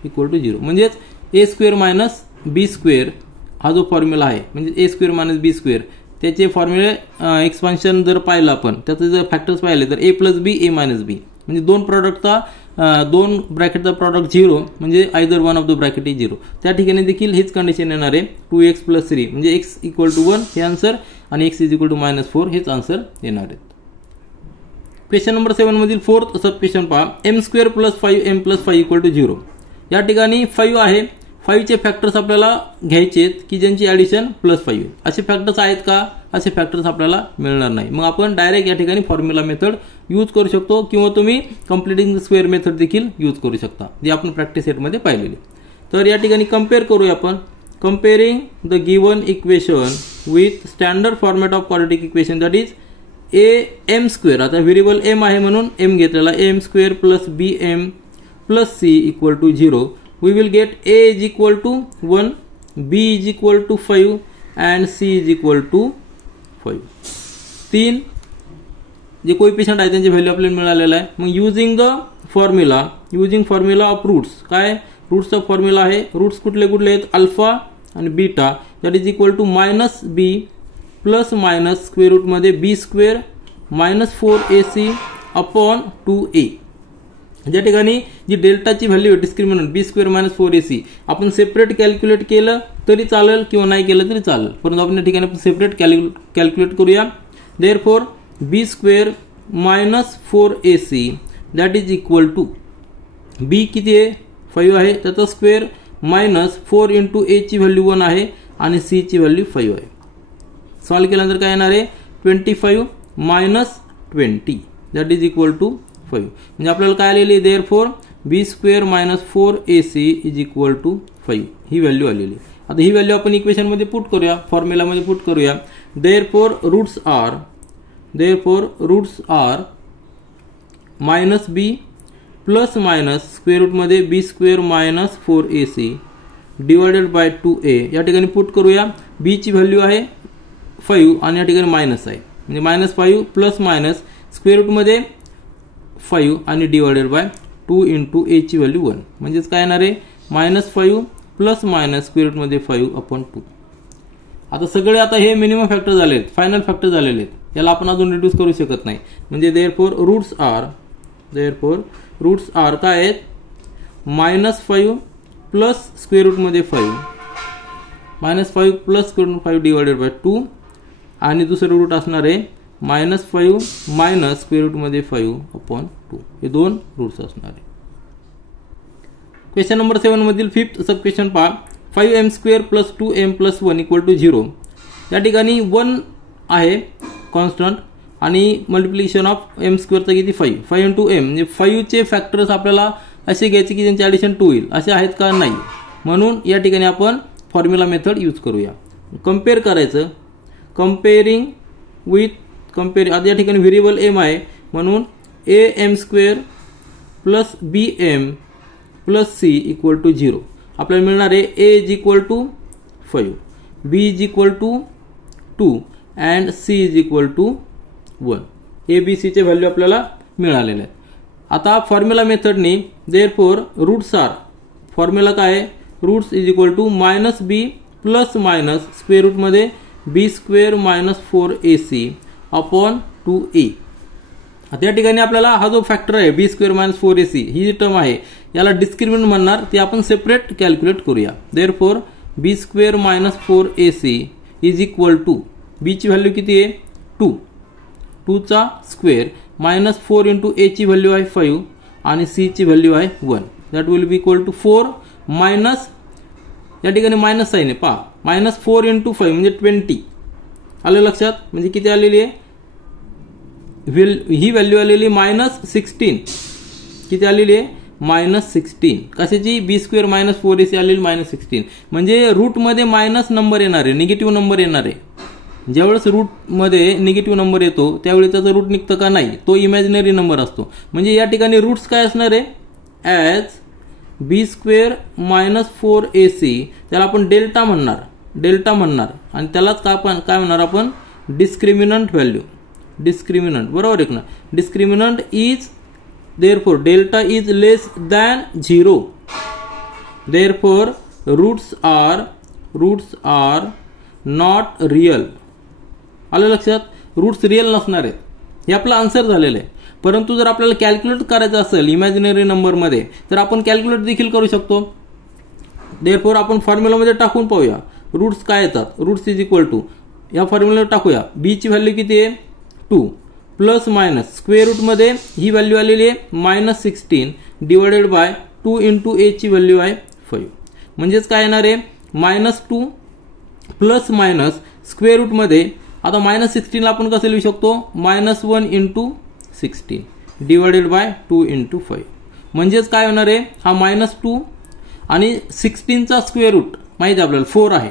इक्वल टू 0. म्हणजेच a² - b² हा जो फॉर्म्युला आहे म्हणजे a² - b², त्याचे फॉर्म्युले एक्सपान्शन जर पाहिलं आपण, त्याचे जर फॅक्टर्स पाहिले तर a + b a - b म्हणजे दोन प्रॉडक्टचा दोन ब्रॅकेटचा प्रॉडक्ट 0 म्हणजे either one of the bracket is 0. त्या ठिकाणी देखील हेच कंडिशन येणार आहे 2x + 3 म्हणजे x इक्वल टू 1 हे आन्सर आणि x इज इक्वल टू -4 हेच आन्सर येणार आहेत. क्वेश्चन नंबर 7 मधील फोर्थ सब क्वेश्चन पहा. m² + 5m + 5 equal to 0. या ठिकाणी 5 आहे, 5चे फॅक्टर्स आपल्याला घ्यायचे आहेत की ज्यांची ॲडिशन +5. असे फॅक्टर्स आहेत का, असे फॅक्टर्स आपल्याला मिळणार नाही. मग आपण डायरेक्ट या ठिकाणी फॉर्म्युला मेथड यूज करू शकतो किंवा तुम्ही कम्प्लिटिंग द स्क्वेअर मेथड देखील यूज करू शकता, जी आपण प्रॅक्टिस सेटमध्ये पाहिलेली. तर या ठिकाणी कम्पेअर करूया आपण. comparing the given equation with standard format of quadratic equation, that is am square. आता व्हेरिएबल m आहे म्हणून m घेतलेला, am square plus bm plus c equal to 0. We will get a is equal to 1, b is equal to 5 and c is equal to 5. तीन जे coefficient आहे त्यांची value आपल्याला मिळालेला आहे. मग युजिंग फॉर्म्युला ऑफ रूट्स, काय रूट्सचा फॉर्म्युला आहे, रूट्स कुठले कुठले आहेत, अल्फा आणि beta, that is equal to minus B plus minus square root मध्ये B square minus 4ac upon 2a. ज्या ठिकाणी जी डेल्टाची व्हॅल्यू आहे discriminant B square minus 4ac आपण सेपरेट कॅल्क्युलेट केलं तरी चालेल किंवा नाही केलं तरी चालेल, परंतु आपण या ठिकाणी आपण सेपरेट कॅल्क्युलेट करूया. Therefore B square minus 4ac that is equal to B किती आहे 5 आहे त्याचा स्क्वेअर मायनस 4 इंटू ए ची व्हॅल्यू 1 आहे आणि सी ची व्हॅल्यू 5 आहे. सॉल्व केल्यानंतर काय येणार आहे 25 minus 20 that is equal to 5. म्हणजे आपल्याला काय आलेली आहे therefore B square minus 4ac is equal to 5 ही व्हॅल्यू आलेली. आता ही व्हॅल्यू आपण इक्वेशन मध्ये पुट करूया, फॉर्म्युलामध्ये पुट करूया. Therefore roots are minus B plus minus square root मध्ये B square minus 4ac divided by 2a. या ठिकाणी पुट करूया. बी ची व्हॅल्यू आहे 5 आणि या ठिकाणी मायनस आहे, म्हणजे minus 5 plus minus square root मध्ये 5 आणि डिवायडेड बाय 2 इंटू ए ची व्हॅल्यू 1, म्हणजेच काय येणार आहे minus 5 plus minus square root मध्ये 5 अपॉन 2. आता सगळे आता हे मिनिमम फॅक्टर झाले आहेत, फायनल फॅक्टर झालेले आहेत, याला आपण अजून रिड्यूस करू शकत नाही. म्हणजे देअरफॉर रूट्स आर काय आहेत मायनस 5 प्लस स्क्वेअर रूट मध्ये 5 minus 5 plus square root 5 divided by 2 आणि दुसरं रूट असणार आहे मायनस 5 मायनस स्क्वेअर रूट मध्ये 5 अपॉन 2. हे दोन रूट्स असणार आहे. क्वेश्चन नंबर 7 मधील फिफ्थ सब क्वेश्चन पहा. 5m square plus 2m plus 1 equal to 0. या ठिकाणी 1 आहे कॉन्स्टंट आणि मल्टिप्लिकेशन ऑफ m स्क्वेअरचा किती 5 इंटू m, म्हणजे 5 चे फॅक्टर्स आपल्याला असे घ्यायचे की त्यांचे ॲडिशन 2 होईल, असे आहेत का नाही. म्हणून या ठिकाणी आपण फॉर्म्युला मेथड यूज करूया. कम्पेअर करायचं, कंपेअर आता या ठिकाणी व्हेरिएबल m आहे म्हणून am square plus bm plus c equal to 0. आपल्याला मिळणार आहे a is equal to 5, b is equal to 2 and c is equal to 1. a b c चे व्हॅल्यू आपल्याला मिळालेले आहेत. आता फॉर्म्युला मेथडने देअरफॉर रूट्स आर, फॉर्म्युला काय आहे roots is equal to minus B plus minus square root मध्ये B square minus 4ac upon 2a. आता या ठिकाणी आपल्याला हा जो फॅक्टर आहे बी स्क्वेअर मायनस 4ac ही जी टर्म आहे याला डिस्क्रिमिनंट म्हणणार, ते आपण सेपरेट कॅल्क्युलेट करूया. Therefore B square minus 4ac is equal to B ची व्हॅल्यू किती आहे 2 चा स्क्वेअर मायनस 4 इंटू ए ची व्हॅल्यू आहे 5 आणि सी ची व्हॅल्यू आहे 1. That will be equal to 4 minus या ठिकाणी मायनस साइन आहे पहा, मायनस 4 इंटू 5 म्हणजे 20. आलं लक्षात, म्हणजे किती आलेली आहे ही व्हॅल्यू आलेली मायनस 16. किती आलेली आहे मायनस 16. कशाची बी स्क्वेअर मायनस 4ac आलेली मायनस 16. म्हणजे रूट मध्ये मायनस नंबर येणार आहे, निगेटिव्ह नंबर येणार आहे. ज्यावेळेस रूट मध्ये निगेटिव्ह नंबर येतो त्यावेळी त्याचा रूट निघतं का नाही, तो इमॅजिनरी नंबर असतो. म्हणजे या ठिकाणी रूट्स काय असणार आहे ॲज बी स्क्वेअर मायनस 4ac, त्याला आपण डेल्टा म्हणणार आणि त्यालाच आपण काय म्हणणार आपण डिस्क्रिमिनंट व्हॅल्यू, डिस्क्रिमिनंट बरोबर आहे ना. Discriminant is therefore delta is less than 0. Therefore roots are not real. आलं लक्षात, रूट्स रियल नसणार आहेत. हे आपलं आन्सर झालेलं आहे. परंतु जर आपल्याला कॅल्क्युलेट करायचं असेल इमॅजिनरी नंबरमध्ये तर आपण कॅल्क्युलेट देखील करू शकतो. देअरफॉर आपण फॉर्म्युलामध्ये टाकून पाहूया रूट्स काय येतात. रूट्स इज इक्वल टू या फॉर्म्युलावर टाकूया बी ची व्हॅल्यू किती आहे 2 प्लस मायनस स्क्वेअर रूट मध्ये ही व्हॅल्यू आलेली आहे minus 16 divided by 2 into a ची व्हॅल्यू आहे 5. म्हणजेच काय येणार आहे minus 2 plus minus square root मध्ये आता मायनस 16 ला आपण कसं लिहू शकतो minus 1 into 16 divided by 2 into 5. म्हणजेच काय होणार आहे हा मायनस 2 आणि 16चा स्क्वेअर रूट माहिती आपल्याला 4 आहे,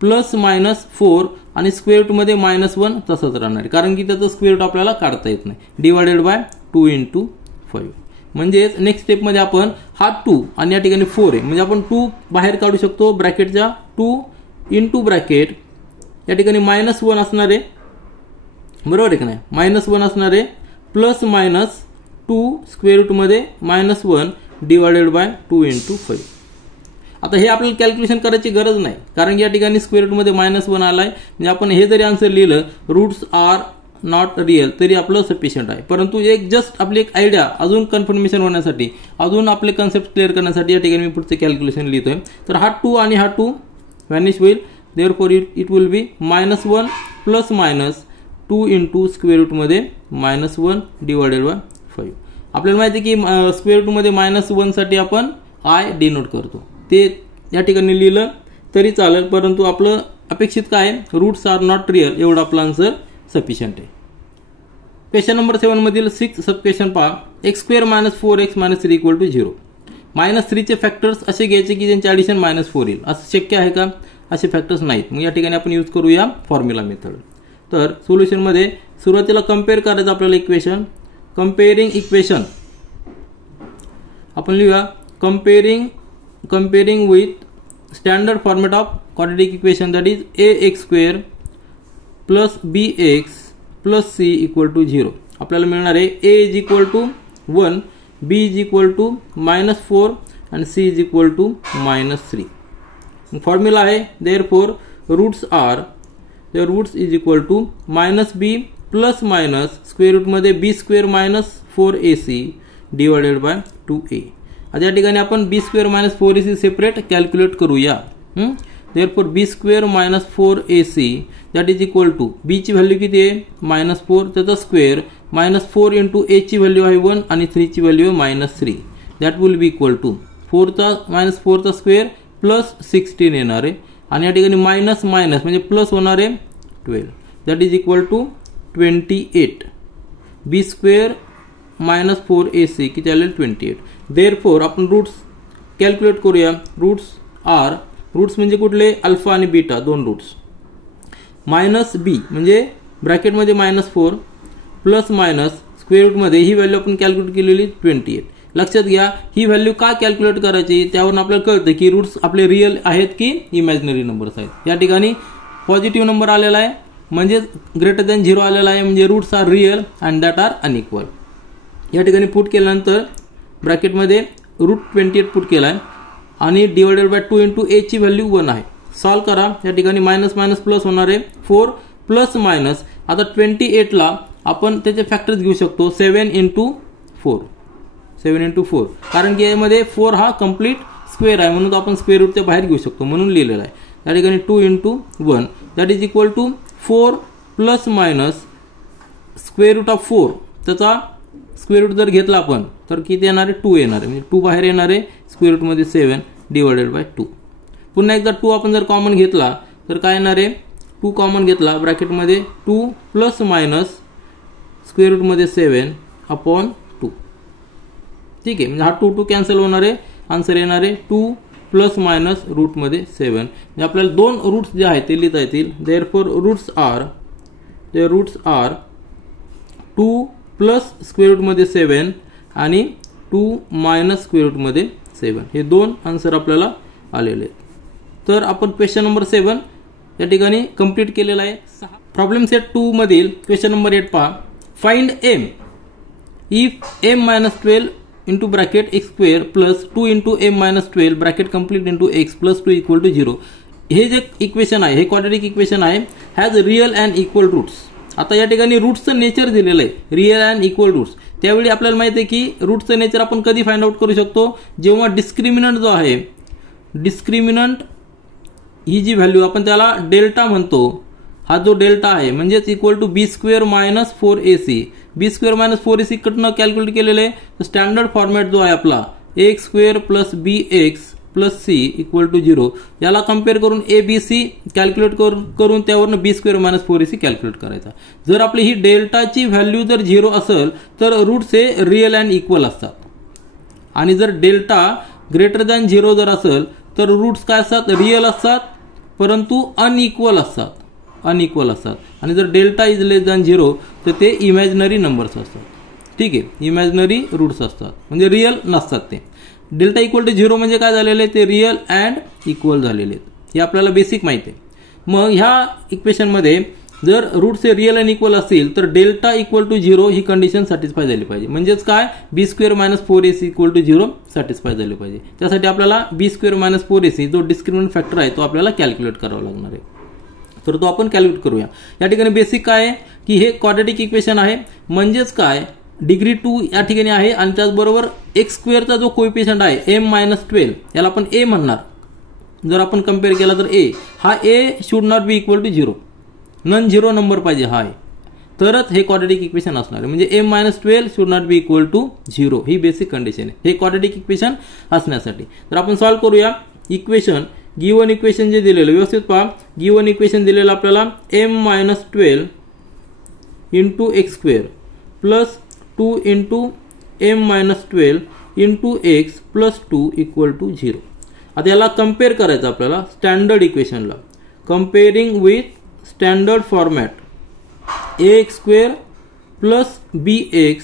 प्लस मायनस 4 आणि स्क्वेअर रूटमध्ये -1 तसंच राहणार आहे, कारण की त्याचं स्क्वेअर रूट आपल्याला काढता येत नाही. Divided by 2 × 5. म्हणजेच नेक्स्ट स्टेपमध्ये आपण हा 2 आणि या ठिकाणी 4 आहे, म्हणजे आपण 2 बाहेर काढू शकतो ब्रॅकेटच्या. 2 × ब्रॅकेट या ठिकाणी -1 असणार आहे, बरोबर आहे की नाही, -1 असणार आहे, प्लस मायनस 2 स्क्वेअर रूटमध्ये -1 डिवायडेड बाय 2 × 5. आता हे आपल्याला कॅल्क्युलेशन करायची गरज नाही, कारण या ठिकाणी स्क्वेअर रूटमध्ये -1 आलाय, म्हणजे आपण हे जरी आन्सर लिहिलं रूट्स आर नॉट रिअल तरी आपलं सफिशियंट आहे. परंतु एक जस्ट आपली एक आयडिया अजून कन्फर्मेशन होण्यासाठी, अजून आपले कन्सेप्ट क्लिअर करण्यासाठी या ठिकाणी मी पुढचे कॅल्क्युलेशन लिहितोय. तर हा 2 आणि हा 2 व्हॅनिश होईल, therefore it will be -1 plus minus 2 × square रूटमध्ये -1 डिवायडेड बाय 5. आपल्याला माहिती आहे की स्क्वेअर रूटमध्ये -1 साठी आपण आय डिनोट करतो, ते या ठिकाणी लिहिलं तरी चालेल, परंतु आपलं अपेक्षित काय आहे, रूट्स आर नॉट रिअल एवढं आपलं आन्सर सफिशियंट आहे. क्वेश्चन नंबर 7 मधील 6 सब क्वेश्चन पहा. x² - 4x - 3 = 0. -3 चे फॅक्टर्स असे घ्यायचे की ज्यांचे ॲडिशन -4 येईल, असं शक्य आहे का? असे फॅक्टर्स नाहीत. मग या ठिकाणी आपण यूज करूया फॉर्म्युला मेथड. तर सोल्युशनमध्ये सुरुवातीला कम्पेअर करायचं आपल्याला इक्वेशन. कम्पेअरिंग इक्वेशन आपण लिहूया, comparing with standard format of quadratic equation, that is ax² plus bx plus c = 0. आपल्याला मिळणार आहे a = 1, b = -4 आणि c = -3. फॉर्म्युला आहे therefore roots are, the roots is equal to -b plus minus square रूटमध्ये b² - 4ac divided by 2a. आता या ठिकाणी आपण b² - 4ac सेपरेट कॅल्क्युलेट करूया. Therefore b² - 4ac that is equal to b ची value किती आहे -4, त्याचा स्क्वेअर -4 × a ची व्हॅल्यू आहे 1 आणि 3 ची व्हॅल्यू आहे -3. That will be equal to 4 चा स्क्वेअर प्लस 16 येणार आहे, आणि या ठिकाणी मायनस म्हणजे प्लस होणार आहे 12. That is equal to 28. b² - 4ac किती आले 28. देअरफॉर आपण रूट्स कॅल्क्युलेट करूया. रूट्स म्हणजे कुठले, अल्फा आणि बीटा दोन रूट्स. -b म्हणजे ब्रॅकेटमध्ये -4 प्लस मायनस स्क्वेअर रूटमध्ये ही व्हॅल्यू आपण कॅल्क्युलेट केलेली 28. लक्षात घ्या ही व्हॅल्यू का कॅल्क्युलेट करायची, त्यावरून आपल्याला कळतं की रूट्स आपले रिअल आहेत की इमॅजिनरी नंबर्स आहेत. या ठिकाणी पॉझिटिव्ह नंबर आलेला आहे म्हणजे ग्रेटर दॅन 0 आलेला आहे, म्हणजे roots are real and that are unequal. या ठिकाणी पुट केल्यानंतर ब्रॅकेटमध्ये √28 पुट केला आहे आणि डिवायडेड बाय 2 × a ची व्हॅल्यू 1 आहे. सॉल्व करा. या ठिकाणी मायनस प्लस होणार आहे 4 प्लस मायनस. आता 28ला आपण त्याचे फॅक्टर्स घेऊ शकतो 7 × 4, कारण की यामध्ये 4 हा कम्प्लीट स्क्वेअर आहे म्हणून आपण स्क्वेअर रूटच्या बाहेर घेऊ शकतो म्हणून लिहिलेला आहे. या ठिकाणी 2 × 1 that is equal to 4 plus minus square root of 4, त्याचा स्क्वेअर रूट जर घेतला आपण तर किती येणार आहे 2 येणार आहे, म्हणजे 2 बाहेर येणार आहे, स्क्वेअर रूटमध्ये 7 डिवायडेड बाय 2. पुन्हा एकदा 2 आपण जर कॉमन घेतला तर काय येणार आहे, 2 कॉमन घेतला ब्रॅकेटमध्ये 2 प्लस मायनस स्क्वेअर रूटमध्ये 7 अपॉन 2. ठीक आहे, म्हणजे हा 2 कॅन्सल होणार आहे, आन्सर येणार आहे 2 प्लस मायनस रूटमध्ये 7. म्हणजे आपल्याला दोन रूट्स जे आहेत ते लिहिता येतील. Therefore roots are 2 plus square रूटमध्ये 7 आणि 2 मायनस स्क्वेअर रूटमध्ये 7. हे दोन आन्सर आपल्याला आलेले आहेत. तर आपण क्वेश्चन नंबर 7 या ठिकाणी कंप्लीट केलेला आहे. प्रॉब्लेम सेट 2 मधील क्वेश्चन नंबर 8 पहा. Find m if m - 12 into bracket x² plus 2 into m - 12 bracket complete into x plus 2 equal to 0. हे जे इक्वेशन आहे हे क्वाड्रॅटिक इक्वेशन आहे, has real and equal roots. आता या ठिकाणी रूट्सचं नेचर दिलेलं आहे रिअल अँड इक्वल रूट्स. त्यावेळी आपल्याला माहिती आहे की रूट्सचं नेचर आपण कधी फाइंड आउट करू शकतो, जेव्हा डिस्क्रिमिनंट जो आहे, डिस्क्रिमिनंट ही जी व्हॅल्यू आपण त्याला डेल्टा म्हणतो, हा जो डेल्टा आहे म्हणजेच equal to b² - 4ac. b² - 4ac कडनं कॅल्क्युलेट केलेलं आहे. स्टँडर्ड फॉर्मॅट जो आहे आपला a² + bx + c = 0, याला कम्पेअर करून abc कॅल्क्युलेट करून त्यावरून b² - 4ac कॅल्क्युलेट करायचा. जर आपली ही डेल्टाची व्हॅल्यू जर 0 असेल तर रूट्स हे रिअल अँड इक्वल असतात, आणि जर डेल्टा ग्रेटर दॅन 0 जर असेल तर रूट्स काय असतात, रिअल असतात परंतु अनइक्वल असतात. आणि जर डेल्टा इज लेस दॅन 0 तर ते इमॅजिनरी नंबर्स असतात. ठीक आहे, इमॅजिनरी रूट्स असतात म्हणजे रिअल नसतात ते. डेल्टा इक्वल टू 0 म्हणजे काय झालेले, ते रिअल अँड इक्वल झालेले आहेत. हे आपल्याला बेसिक माहिती आहे. मग ह्या इक्वेशनमध्ये जर रूट्स हे रिअल अँड इक्वल असतील तर डेल्टा इक्वल टू 0 ही कंडिशन सॅटिस्फाय झाली पाहिजे. म्हणजेच काय, b² - 4ac equal to 0 satisfy झाले पाहिजे. त्यासाठी आपल्याला b² - 4ac जो डिस्क्रिमिनंट फॅक्टर आहे तो आपल्याला कॅल्क्युलेट करावा लागणार आहे. तर तो आपण कॅल्क्युलेट करूया. या ठिकाणी बेसिक काय आहे की हे क्वाड्रॅटिक इक्वेशन आहे. म्हणजेच काय, डिग्री 2 या ठिकाणी आहे आणि त्याचबरोबर x² चा जो कोएफिशियंट आहे m-12 याला आपण a म्हणणार. जर आपण कम्पेअर केला तर a हा a should not be equal to 0, non 0 number पाहिजे हा आहे, तरच हे क्वाड्रॅटिक इक्वेशन असणार आहे. म्हणजे m-12 should not be equal to 0 ही बेसिक कंडिशन आहे हे क्वाड्रॅटिक इक्वेशन असण्यासाठी. तर आपण सॉल्व्ह करूया. इक्वेशन गिवन इक्वेशन जे दिलेलं व्यवस्थित पहा. गिवन इक्वेशन दिलेलं आपल्याला m-12 into x² plus 2 into m-12 into x plus 2 equal to 0. आता याला कम्पेअर करायचं आपल्याला स्टँडर्ड इक्वेशनला. Comparing with standard format ax² plus bx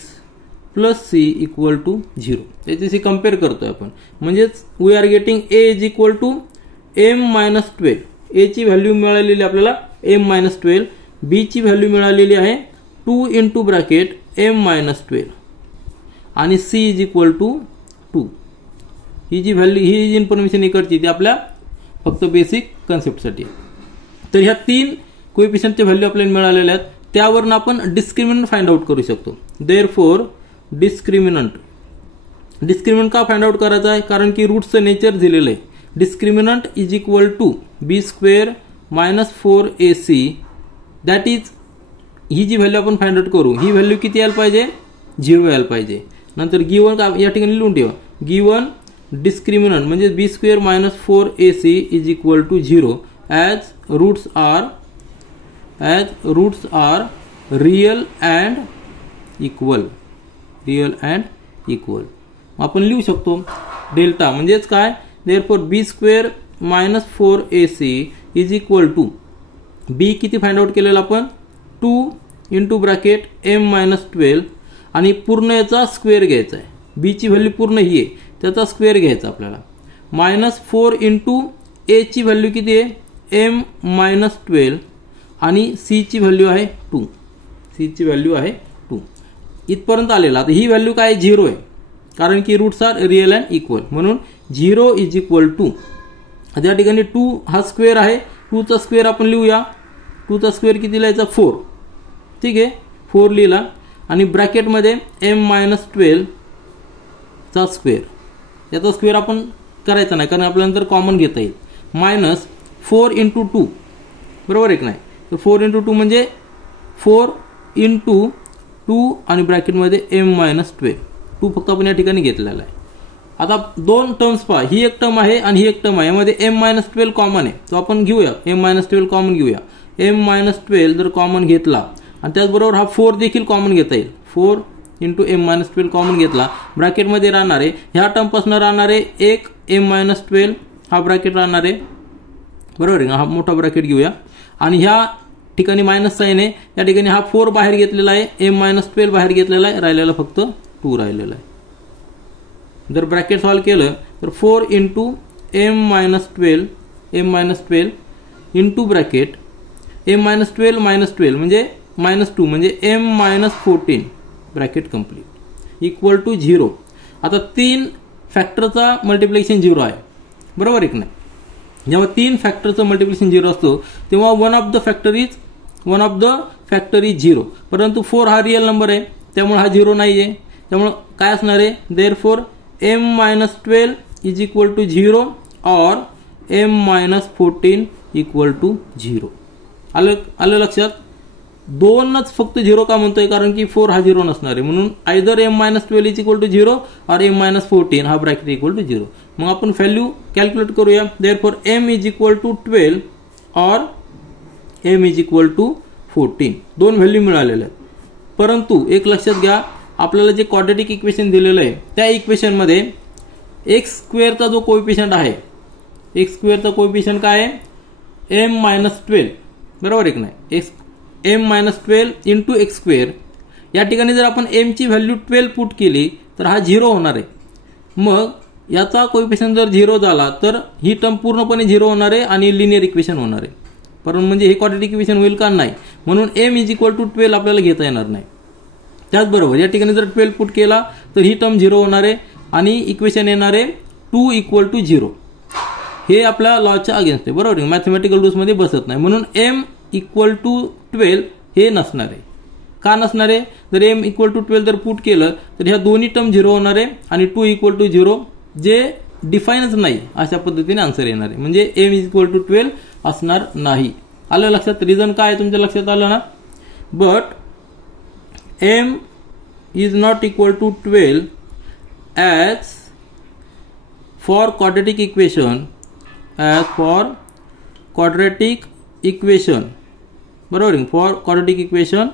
plus c equal to 0 याच्याशी कम्पेअर करतोय आपण. म्हणजेच we are getting a is equal to m-12. a ची व्हॅल्यू मिळालेली आपल्याला m-12, b ची व्हॅल्यू मिळालेली आहे 2 इंटू ब्रॅकेट m-12 आणि c इज इक्वल टू 2. ही जी व्हॅल्यू, ही जी इन्फॉर्मेशन इकडची ती आपल्या फक्त बेसिक कन्सेप्टसाठी आहे. तर ह्या 3 कोएफिशियंटचे व्हॅल्यू आपल्याला मिळालेल्या आहेत. त्यावरून आपण डिस्क्रिमिनंट फाइंड आउट करू शकतो. देअरफॉर डिस्क्रिमिनंट का फाइंड आउट करायचा आहे, कारण की रूट्सचं नेचर दिलेलं आहे. Discriminant is equal to b² - 4ac. That is, ही जी व्हॅल्यू आपण फाइंड आउट करू ही व्हॅल्यू किती यायला पाहिजे, 0 यायला पाहिजे. नंतर गिवन या ठिकाणी लिहून ठेवा, गिवन डिस्क्रिमिनंट म्हणजे b² - 4ac is equal to 0 as roots are real and equal. आपण लिहू शकतो डेल्टा म्हणजेच काय, therefore b² - 4ac is equal to b किती फाइंड आउट केलेला आपण 2 इंटू ब्रॅकेट m-12 आणि पूर्ण याचा स्क्वेअर घ्यायचा आहे. b ची व्हॅल्यू पूर्ण ही आहे त्याचा स्क्वेअर घ्यायचा आपल्याला. -4 इंटू a ची व्हॅल्यू किती आहे m-12 आणि c ची व्हॅल्यू आहे 2. इथपर्यंत आलेला. आता ही व्हॅल्यू काय 0 आहे कारण की roots are real and equal, म्हणून 0 इज इक्वल टू, त्या ठिकाणी 2 हा स्क्वेअर आहे, 2 चा स्क्वेअर आपण लिहूया. 2 चा स्क्वेअर किती लिहायचा 4. ठीक आहे, 4 लिहिला आणि ब्रॅकेटमध्ये m-12 चा स्क्वेअर. याचा स्क्वेअर आपण करायचा नाही कारण आपल्याला नंतर कॉमन घेता येईल. -4 इंटू 2 बरोबर आहे की नाही. तर 4 इंटू 2 म्हणजे 4 इंटू 2 आणि ब्रॅकेटमध्ये m-12. 2 फक्त आपण या ठिकाणी घेतलेला आहे. आता 2 टर्म्स पहा, ही एक टर्म आहे आणि ही एक टर्म आहे. यामध्ये m-12 कॉमन आहे, तो आपण घेऊया. m-12 कॉमन घेऊया. m-12 जर कॉमन घेतला आणि त्याचबरोबर हा 4 देखील कॉमन घेता येईल. 4 इंटू m-12 कॉमन घेतला, ब्रॅकेटमध्ये राहणारे ह्या टर्मपासून राहणारे एक m-12 हा ब्रॅकेट राहणारे बरोबर आहे. हा मोठा ब्रॅकेट घेऊया आणि ह्या ठिकाणी मायनस साइन आहे, या ठिकाणी हा 4 बाहेर घेतलेला आहे, m-12 बाहेर घेतलेला आहे, राहिलेला फक्त 2 राहिलेला आहे. जर ब्रॅकेट सॉल्व केलं तर 4 into m-12 into bracket m-12 म्हणजे -2 म्हणजे m-14 bracket complete equal to 0. आता 3 फॅक्टरचा मल्टिप्लिकेशन 0 आहे बरोबर आहे की नाही. जेव्हा 3 फॅक्टरचं मल्टिप्लिकेशन 0 असतो तेव्हा one of the factor is 0, परंतु 4 हा रिअल नंबर आहे त्यामुळे हा 0 नाही आहे. त्यामुळे काय असणार आहे, therefore m-12 is equal to 0 और m-14 इक्वल टू 0. आलं लक्षात. 2च फक्त 0 का म्हणतोय, कारण की 4 हा 0 नसणार आहे, म्हणून either m-12 is equal to 0 और m-14 हा ब्रॅकेट इक्वल टू 0. मग आपण व्हॅल्यू कॅल्क्युलेट करूया. Therefore m is equal to 12 और m is equal to 14. 2 value मिळालेल्या आहेत. परंतु एक लक्षात घ्या, आपल्याला जे क्वाड्रॅटिक इक्वेशन दिलेलं आहे त्या इक्वेशनमध्ये x² चा जो कोएफिशियंट आहे एक्स स्क्वेअरचा कोएफिशियंट काय आहे m-12, बरोबर आहे की नाही. m-12 into x square. या ठिकाणी जर आपण m ची व्हॅल्यू 12 पुट केली तर हा 0 होणार आहे. मग याचा कोएफिशियंट जर 0 झाला तर ही टर्म पूर्णपणे 0 होणार आहे आणि लिनियर इक्वेशन होणार आहे. परंतु म्हणजे हे क्वाड्रॅटिक इक्वेशन होईल का नाही, म्हणून m=12 आपल्याला घेता येणार नाही. त्याचबरोबर या ठिकाणी जर 12 पुट केला तर ही टर्म 0 होणार आहे आणि इक्वेशन येणार आहे 2=0. हे आपल्या लॉच्या अगेन्स्ट आहे, बरोबर. मॅथमॅटिकल रूल्स मध्ये बसत नाही, म्हणून m=12 हे नसणार आहे. का नसणार आहे, जर m=12 जर पुट केलं तर ह्या दोन्ही टर्म 0 होणार आहे आणि 2=0 जे डिफाईनच नाही अशा पद्धतीने आन्सर येणार आहे, म्हणजे m=12 असणार नाही. आलं लक्षात. रिझन काय तुमच्या लक्षात आलं ना. But m is not equal to 12 as for quadratic equation, बरोबर. For quadratic equation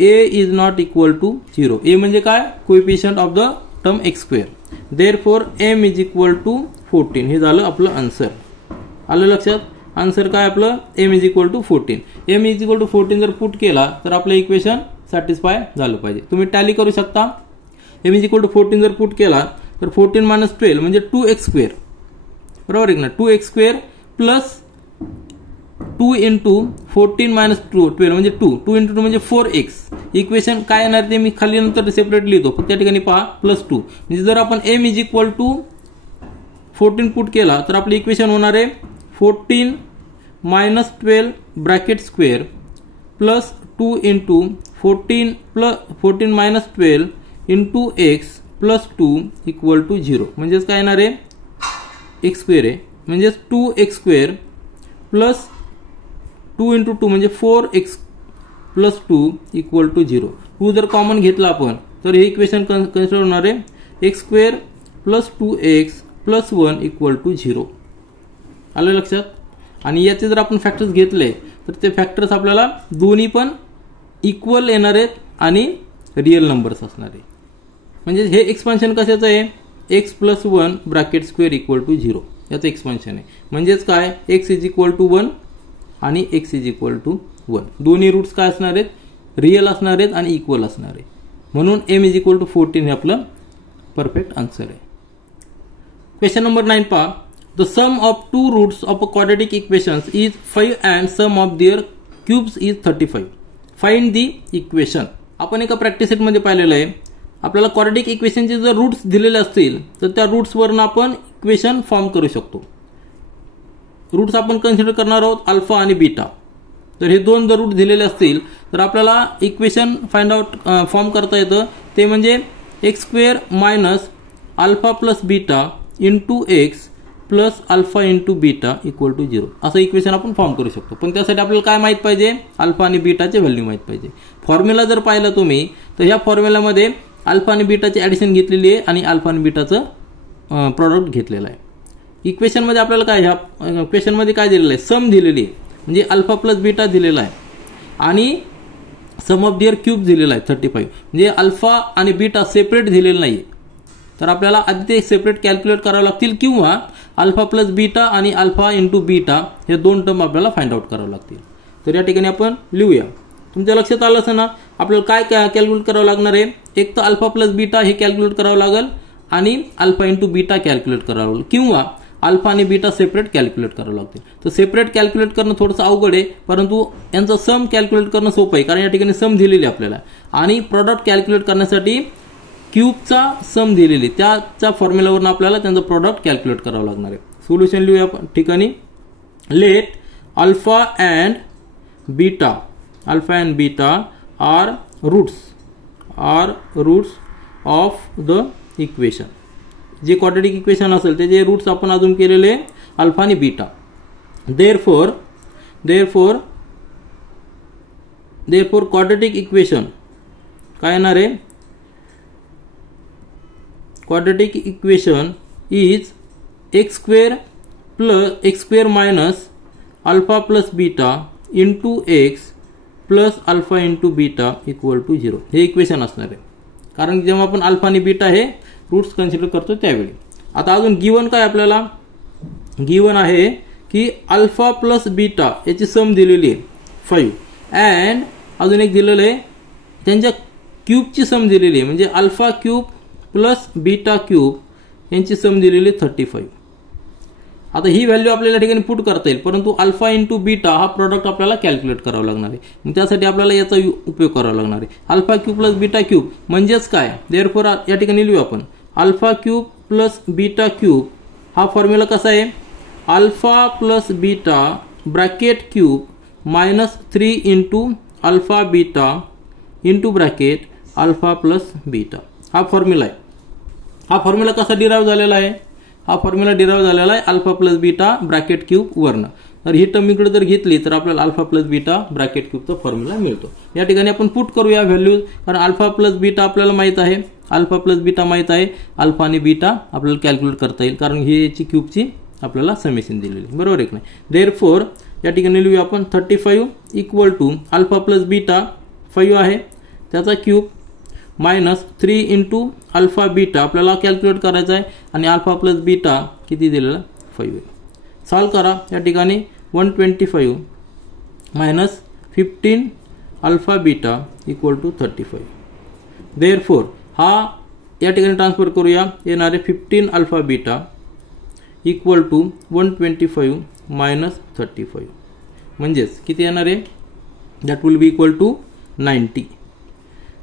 a is not equal to 0. a म्हणजे काय, coefficient of the term x square. Therefore m=14. हे झालं आपलं आन्सर. आलं लक्षात. आन्सर काय आपलं m=14. m=14 जर पुट केला तर आपलं इक्वेशन सॅटिस्फाय झालं पाहिजे. तुम्ही टॅली करू शकता. m=14 जर पुट केला तर 14 - 12 म्हणजे 2x स्क्वेअर, बरोबर आहे ना. 2x स्क्वेअर प्लस 2 इंटू 14 - 12 म्हणजे 2 × 2 म्हणजे 4x. इक्वेशन काय येणार ते मी खाली नंतर सेपरेट लिहितो, फक्त त्या ठिकाणी पहा +2. म्हणजे जर आपण m=14 पुट केला तर आपलं इक्वेशन होणार आहे 14 - 12 bracket square plus 2 into 14 - 12 into x plus 2=0. म्हणजेच काय येणार आहे एक्स स्क्वेअर आहे, म्हणजेच 2x स्क्वेअर प्लस 2 × 2 म्हणजे 4x प्लस 2=0. 2 जर कॉमन घेतला आपण तर हे इक्वेशन कन्सिडर होणार आहे x square plus 2x plus 1=0. आलं लक्षात. आणि याचे जर आपण फॅक्टर्स घेतले तर ते फॅक्टर्स आपल्याला दोन्ही पण इक्वल येणार आहेत आणि रिअल नंबर्स असणार आहे. म्हणजे हे एक्सपान्शन कशाचं आहे, x + 1 ब्रॅकेट स्क्वेअर =0 याचं एक्सपान्शन आहे. म्हणजेच काय x=1 आणि x=1. दोन्ही रूट्स काय असणार आहेत, रिअल असणार आहेत आणि इक्वल असणार आहे. म्हणून m=14 हे आपलं परफेक्ट आन्सर आहे. क्वेश्चन नंबर 9 पहा. The sum of two roots of a quadratic equations is 5 and sum of their cubes is 35. Find the equation. आपण एका प्रॅक्टिस सेट मध्ये पाहिलेलं आहे. आपल्याला क्वाड्रॅटिक इक्वेशनचे जर रूट्स दिलेले असतील तर त्या रूट्सवरून आपण इक्वेशन फॉर्म करू शकतो. रूट्स आपण कन्सिडर करणार आहोत अल्फा आणि बीटा. तर हे दोन जर रूट दिलेले असतील तर आपल्याला इक्वेशन फाइंड आउट फॉर्म करता येतं. ते म्हणजे x square minus alpha plus beta into x plus alpha into beta =0 असं इक्वेशन आपण फॉर्म करू शकतो. पण त्यासाठी आपल्याला काय माहित पाहिजे, अल्फा आणि बीटाचे व्हॅल्यू माहित पाहिजे. फॉर्म्युला जर पाहिला तुम्ही तर ह्या फॉर्म्युलामध्ये अल्फा आणि बीटाची ॲडिशन घेतलेली आहे आणि अल्फा आणि बीटाचं प्रॉडक्ट घेतलेलं आहे. इक्वेशनमध्ये आपल्याला काय, ह्या क्वेश्चनमध्ये काय दिलेलं आहे, सम दिलेली आहे. म्हणजे अल्फा प्लस बीटा दिलेला आहे आणि सम ऑफ देअर क्यूब दिलेला आहे 35. म्हणजे अल्फा आणि बीटा सेपरेट दिलेलं नाही. तर आपल्याला आधी ते सेपरेट कॅल्क्युलेट करावं लागतील किंवा अल्फा प्लस बीटा आणि अल्फा इंटू बीटा हे दोन टर्म आपल्याला फाइंड आउट करावं लागतील. तर या ठिकाणी आपण लिहूया. तुमच्या लक्षात आलं असं ना, आपल्याला काय कॅल्क्युलेट करावं लागणार आहे, एक तर अल्फा प्लस बीटा हे कॅल्क्युलेट करावं लागेल आणि अल्फा इंटू बीटा कॅल्क्युलेट करावं लागेल किंवा अल्फा आणि बीटा सेपरेट कॅल्क्युलेट करावं लागतील. तर सेपरेट कॅल्क्युलेट करणं थोडंसं अवघड आहे, परंतु यांचं सम कॅल्क्युलेट करणं सोपं आहे कारण या ठिकाणी सम दिलेली आपल्याला. आणि प्रॉडक्ट कॅल्क्युलेट करण्यासाठी क्यूबचा सम दिलेली त्याच्या फॉर्म्युलावरून आपल्याला त्यांचं प्रॉडक्ट कॅल्क्युलेट करावं लागणार आहे. सोल्युशन लिहूया आपण ठिकाणी. Let alpha and beta are roots of the equation. जे क्वाड्रॅटिक इक्वेशन असेल त्याचे रूट्स आपण अजून केलेले अल्फा आणि बीटा. देअरफॉर क्वाड्रॅटिक इक्वेशन काय येणार आहे, quadratic equation is x square minus alpha plus beta into x plus alpha into beta =0 हे इक्वेशन असणार आहे. कारण जेव्हा आपण अल्फा आणि बीटा हे रूट्स कन्सिडर करतो त्यावेळी. आता अजून गिवन काय आपल्याला, गिवन आहे की अल्फा प्लस बीटा याची सम दिलेली आहे 5 अँड अजून एक दिलेलं आहे त्यांच्या क्यूबची सम दिलेली आहे म्हणजे alpha cube plus beta cube यांची सम दिलेली 35. आता ही व्हॅल्यू आपल्याला या ठिकाणी पुट करता येईल परंतु अल्फा इंटू बीटा हा प्रोडक्ट आपल्याला कॅल्क्युलेट करावा लागणार आहे. मग त्यासाठी आपल्याला याचा उपयोग करावा लागणार आहे. Alpha cube plus beta cube म्हणजेच काय देअरफॉर या ठिकाणी लिहू आपण alpha cube plus beta cube हा फॉर्म्युला कसा आहे alpha plus beta bracket cube minus 3 into alpha beta into bracket alpha plus beta हा फॉर्म्युला आहे. हा फॉर्म्युला कसा डिराइव्ह झालेला आहे हा फॉर्म्युला डिराइव्ह झालेला आहे alpha plus beta bracket cube वरनं. तर ही टर्म इकडे जर घेतली तर आपल्याला अल्फा प्लस बीटा ब्रॅकेट क्यूबचा फॉर्म्युला मिळतो. या ठिकाणी आपण पुट करूया व्हॅल्यूज कारण अल्फा प्लस बीटा आपल्याला माहित आहे अल्फा प्लस बीटा माहित आहे अल्फा आणि बीटा आपल्याला कॅल्क्युलेट करता येईल कारण ही याची क्यूबची आपल्याला समेशन दिलेली बरोबर आहे की नाही. देअरफॉर या ठिकाणी लिहूया आपण 35 equal to alpha plus beta 5 आहे त्याचा cube minus 3 into alpha beta आपल्याला कॅल्क्युलेट करायचा आहे आणि अल्फा प्लस बीटा किती दिलेला 5 आहे. सॉल्व करा या ठिकाणी 125 minus 15 alpha beta equal to 35. Therefore हा या ठिकाणी ट्रान्सफर करूया येणार आहे 15 alpha beta equal to 125 minus 35 म्हणजेच किती येणार आहे that will be equal to 90.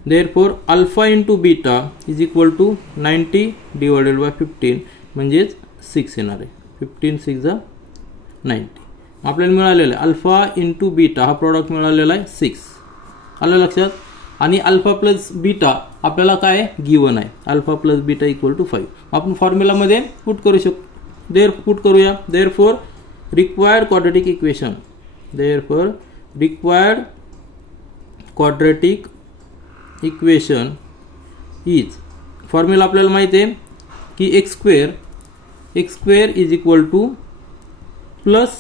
Therefore alpha into beta is equal to 90 divided by 15 म्हणजेच 6 येणार आहे 15 6 जा 90. आपल्याला मिळालेलं आहे अल्फा इंटू बीटा हा प्रॉडक्ट मिळालेला आहे 6 आलं लक्षात. आणि अल्फा प्लस बीटा आपल्याला काय गिवन आहे alpha plus beta equal to 5 आपण फॉर्म्युलामध्ये पुट करू शकतो. पुट करूया therefore required quadratic equation therefore required quadratic equation is formula आपल्याला माहिती आहे की X square is equal to plus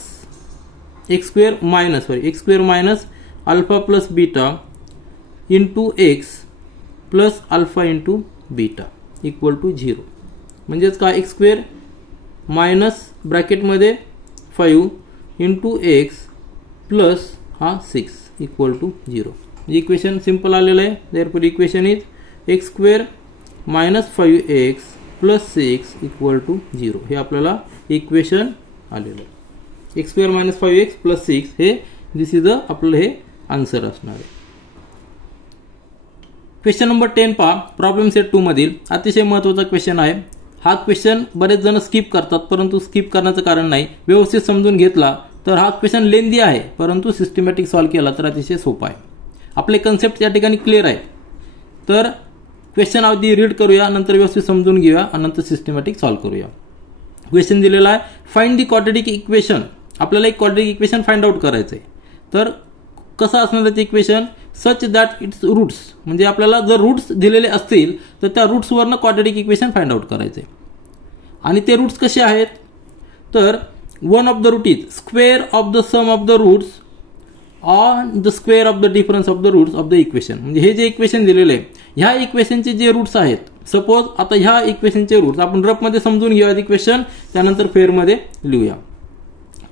X square minus alpha plus beta into x plus alpha into beta equal to 0 म्हणजेच काय X square minus ब्रॅकेटमध्ये 5 into x plus हा 6 equal to 0. Equation simple आलेलं आहे. Therefore equation is x square minus 5x plus 6 equal to 0 हे आपल्याला equation आलेलं आहे. X square minus 5x plus 6 हे दिस इज आपलं हे आन्सर असणार आहे. क्वेश्चन नंबर 10 पहा प्रॉब्लेम सेट 2 मधील अतिशय महत्त्वाचा क्वेश्चन आहे. हा क्वेश्चन बरेच जण स्किप करतात परंतु स्किप करण्याचं कारण नाही व्यवस्थित समजून घेतला तर हा क्वेश्चन लेंदी आहे परंतु सिस्टमॅटिक सॉल्व्ह केला तर अतिशय सोपा आहे. आपले कन्सेप्ट या ठिकाणी क्लिअर आहे तर क्वेश्चन आधी रीड करूया नंतर व्यवस्थित समजून घेऊया आणि नंतर सिस्टमॅटिक सॉल्व्ह करूया. क्वेश्चन दिलेला आहे फाइंड द क्वाड्रेटिक इक्वेशन आपल्याला एक क्वाड्रेटिक इक्वेशन फाइंड आउट करायचं आहे. तर कसं असणार ते equation such that its roots म्हणजे आपल्याला जर रूट्स दिलेले असतील तर त्या रूट्सवरनं क्वाड्रेटिक इक्वेशन फाइंड आउट करायचे आणि ते रूट्स कसे आहेत तर one of the root is square of the sum of the roots on the square of the difference of the roots of the equation म्हणजे हे जे इक्वेशन दिलेले आहे ह्या इक्वेशनचे जे रूट्स आहेत सपोज आता ह्या इक्वेशनचे रूट्स आपण रफमध्ये समजून घेऊया इक्वेशन त्यानंतर फेअरमध्ये लिहूया.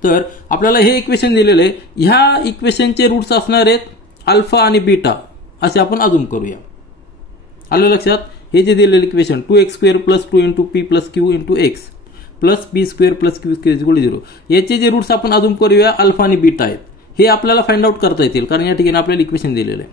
तर आपल्याला हे इक्वेशन दिलेलं आहे ह्या इक्वेशनचे रूट्स असणार आहेत अल्फा आणि बीटा असे आपण अजूम करूया. आलं लक्षात. हे जे दिलेलं equation 2x square plus 2 into p plus q into x plus p square plus q square equal 0 याचे जे रूट्स आपण अजूम करूया अल्फा आणि बीटा आहेत हे आपल्याला फाइंड आउट करता येतील कारण या ठिकाणी आपल्याला इक्वेशन दिलेलं आहे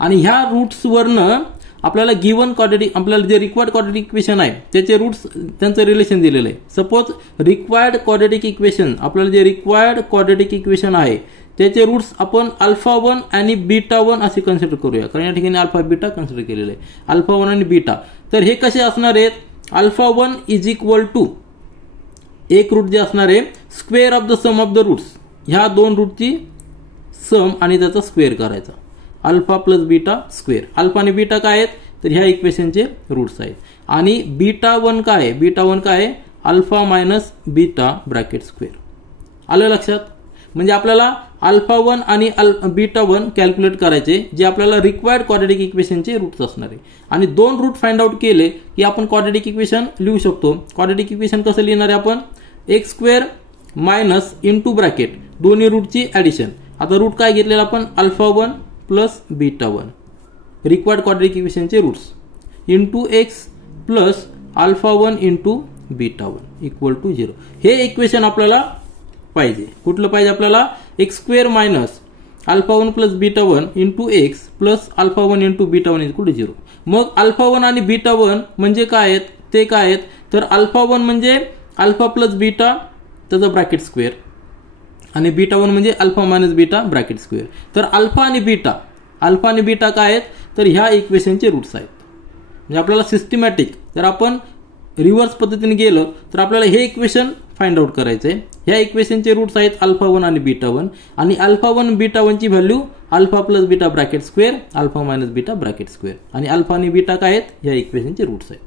आणि ह्या रूट्सवरनं आपल्याला गिवन क्वाड्रेटिक आपल्याला जे रिक्वायर्ड क्वाड्रेटिक इक्वेशन आहे त्याचे रूट्स त्यांचं रिलेशन दिलेलं आहे. सपोज रिक्वायर्ड क्वाड्रेटिक इक्वेशन आपल्याला जे रिक्वायर्ड क्वाड्रेटिक इक्वेशन आहे त्याचे रूट्स आपण अल्फा 1 आणि बीटा 1 असे कन्सिडर करूया कारण या ठिकाणी अल्फा बीटा कन्सिडर केलेलं आहे अल्फा 1 आणि बीटा. तर हे कसे असणार आहेत अल्फा 1 इज इक्वल टू एक रूट जे असणार आहे square of the sum of the roots ह्या दोन रूटची सम आणि त्याचा स्क्वेअर करायचा alpha plus beta square. Alpha आणि बीटा काय आहेत तर ह्या इक्वेशनचे रूट्स आहेत आणि बीटा 1 काय आहे बीटा 1 काय आहे alpha minus beta bracket square. आलं लक्षात. म्हणजे आपल्याला अल्फा 1 आणि बीटा 1 कॅल्क्युलेट करायचे जे आपल्याला रिक्वायर्ड क्वाड्रेटिक इक्वेशनचे रूट्स असणार आहे आणि दोन रूट फाइंड आउट केले की आपण क्वाड्रेटिक इक्वेशन लिहू शकतो. क्वाड्रेटिक इक्वेशन कसं लिहिणार आहे आपण x square minus into bracket दोन्ही रूटची ॲडिशन. आता रूट काय घेतलेला आपण α1 प्लस β1 रिक्वायर्ड क्वाड्रेटिक इक्वेशनचे roots into x plus α1 into β1 equal to 0. हे इक्वेशन आपल्याला पाहिजे. कुठलं पाहिजे आपल्याला? X square minus α1 plus β1 into x plus α1 into β1 equal to 0. मग α1 आणि β1 म्हणजे काय आहेत? ते काय आहेत? तर α1 म्हणजे अल्फा प्लस बीटा त्याचं ब्रॅकेट स्क्वेअर आणि β1 म्हणजे alpha minus beta bracket square. तर अल्फा आणि बीटा काय आहेत? तर ह्या इक्वेशनचे रूट्स आहेत. म्हणजे आपल्याला सिस्टमॅटिक जर आपण रिव्हर्स पद्धतीने गेलो तर आपल्याला हे इक्वेशन फाइंड आउट करायचं आहे. ह्या इक्वेशनचे रूट्स आहेत α1 आणि β1 आणि α1 β1 ची value alpha plus beta bracket square alpha minus beta bracket square आणि अल्फा आणि बीटा काय आहेत? ह्या इक्वेशनचे रूट्स आहेत.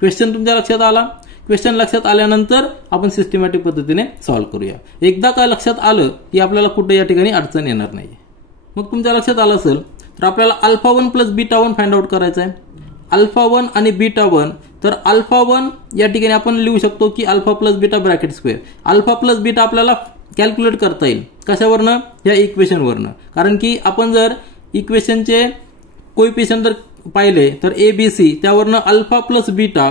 क्वेश्चन तुमच्या लक्षात आला? क्वेश्चन लक्षात आल्यानंतर आपण सिस्टमॅटिक पद्धतीने सॉल्व्ह करूया. एकदा का लक्षात आलं की आपल्याला कुठे या ठिकाणी अडचण येणार नाही. मग तुमच्या लक्षात आलं असेल तर आपल्याला α1 प्लस β1 फाइंड आउट करायचं आहे. α1 आणि β1 तर α1 या ठिकाणी आपण लिहू शकतो की alpha plus beta bracket square. Alpha plus beta आपल्याला कॅल्क्युलेट करता येईल कशावरनं? या इक्वेशनवरनं. कारण की आपण जर इक्वेशनचे कोएफिशियंट जर पाहिले तर ABC त्यावरनं अल्फा प्लस बीटा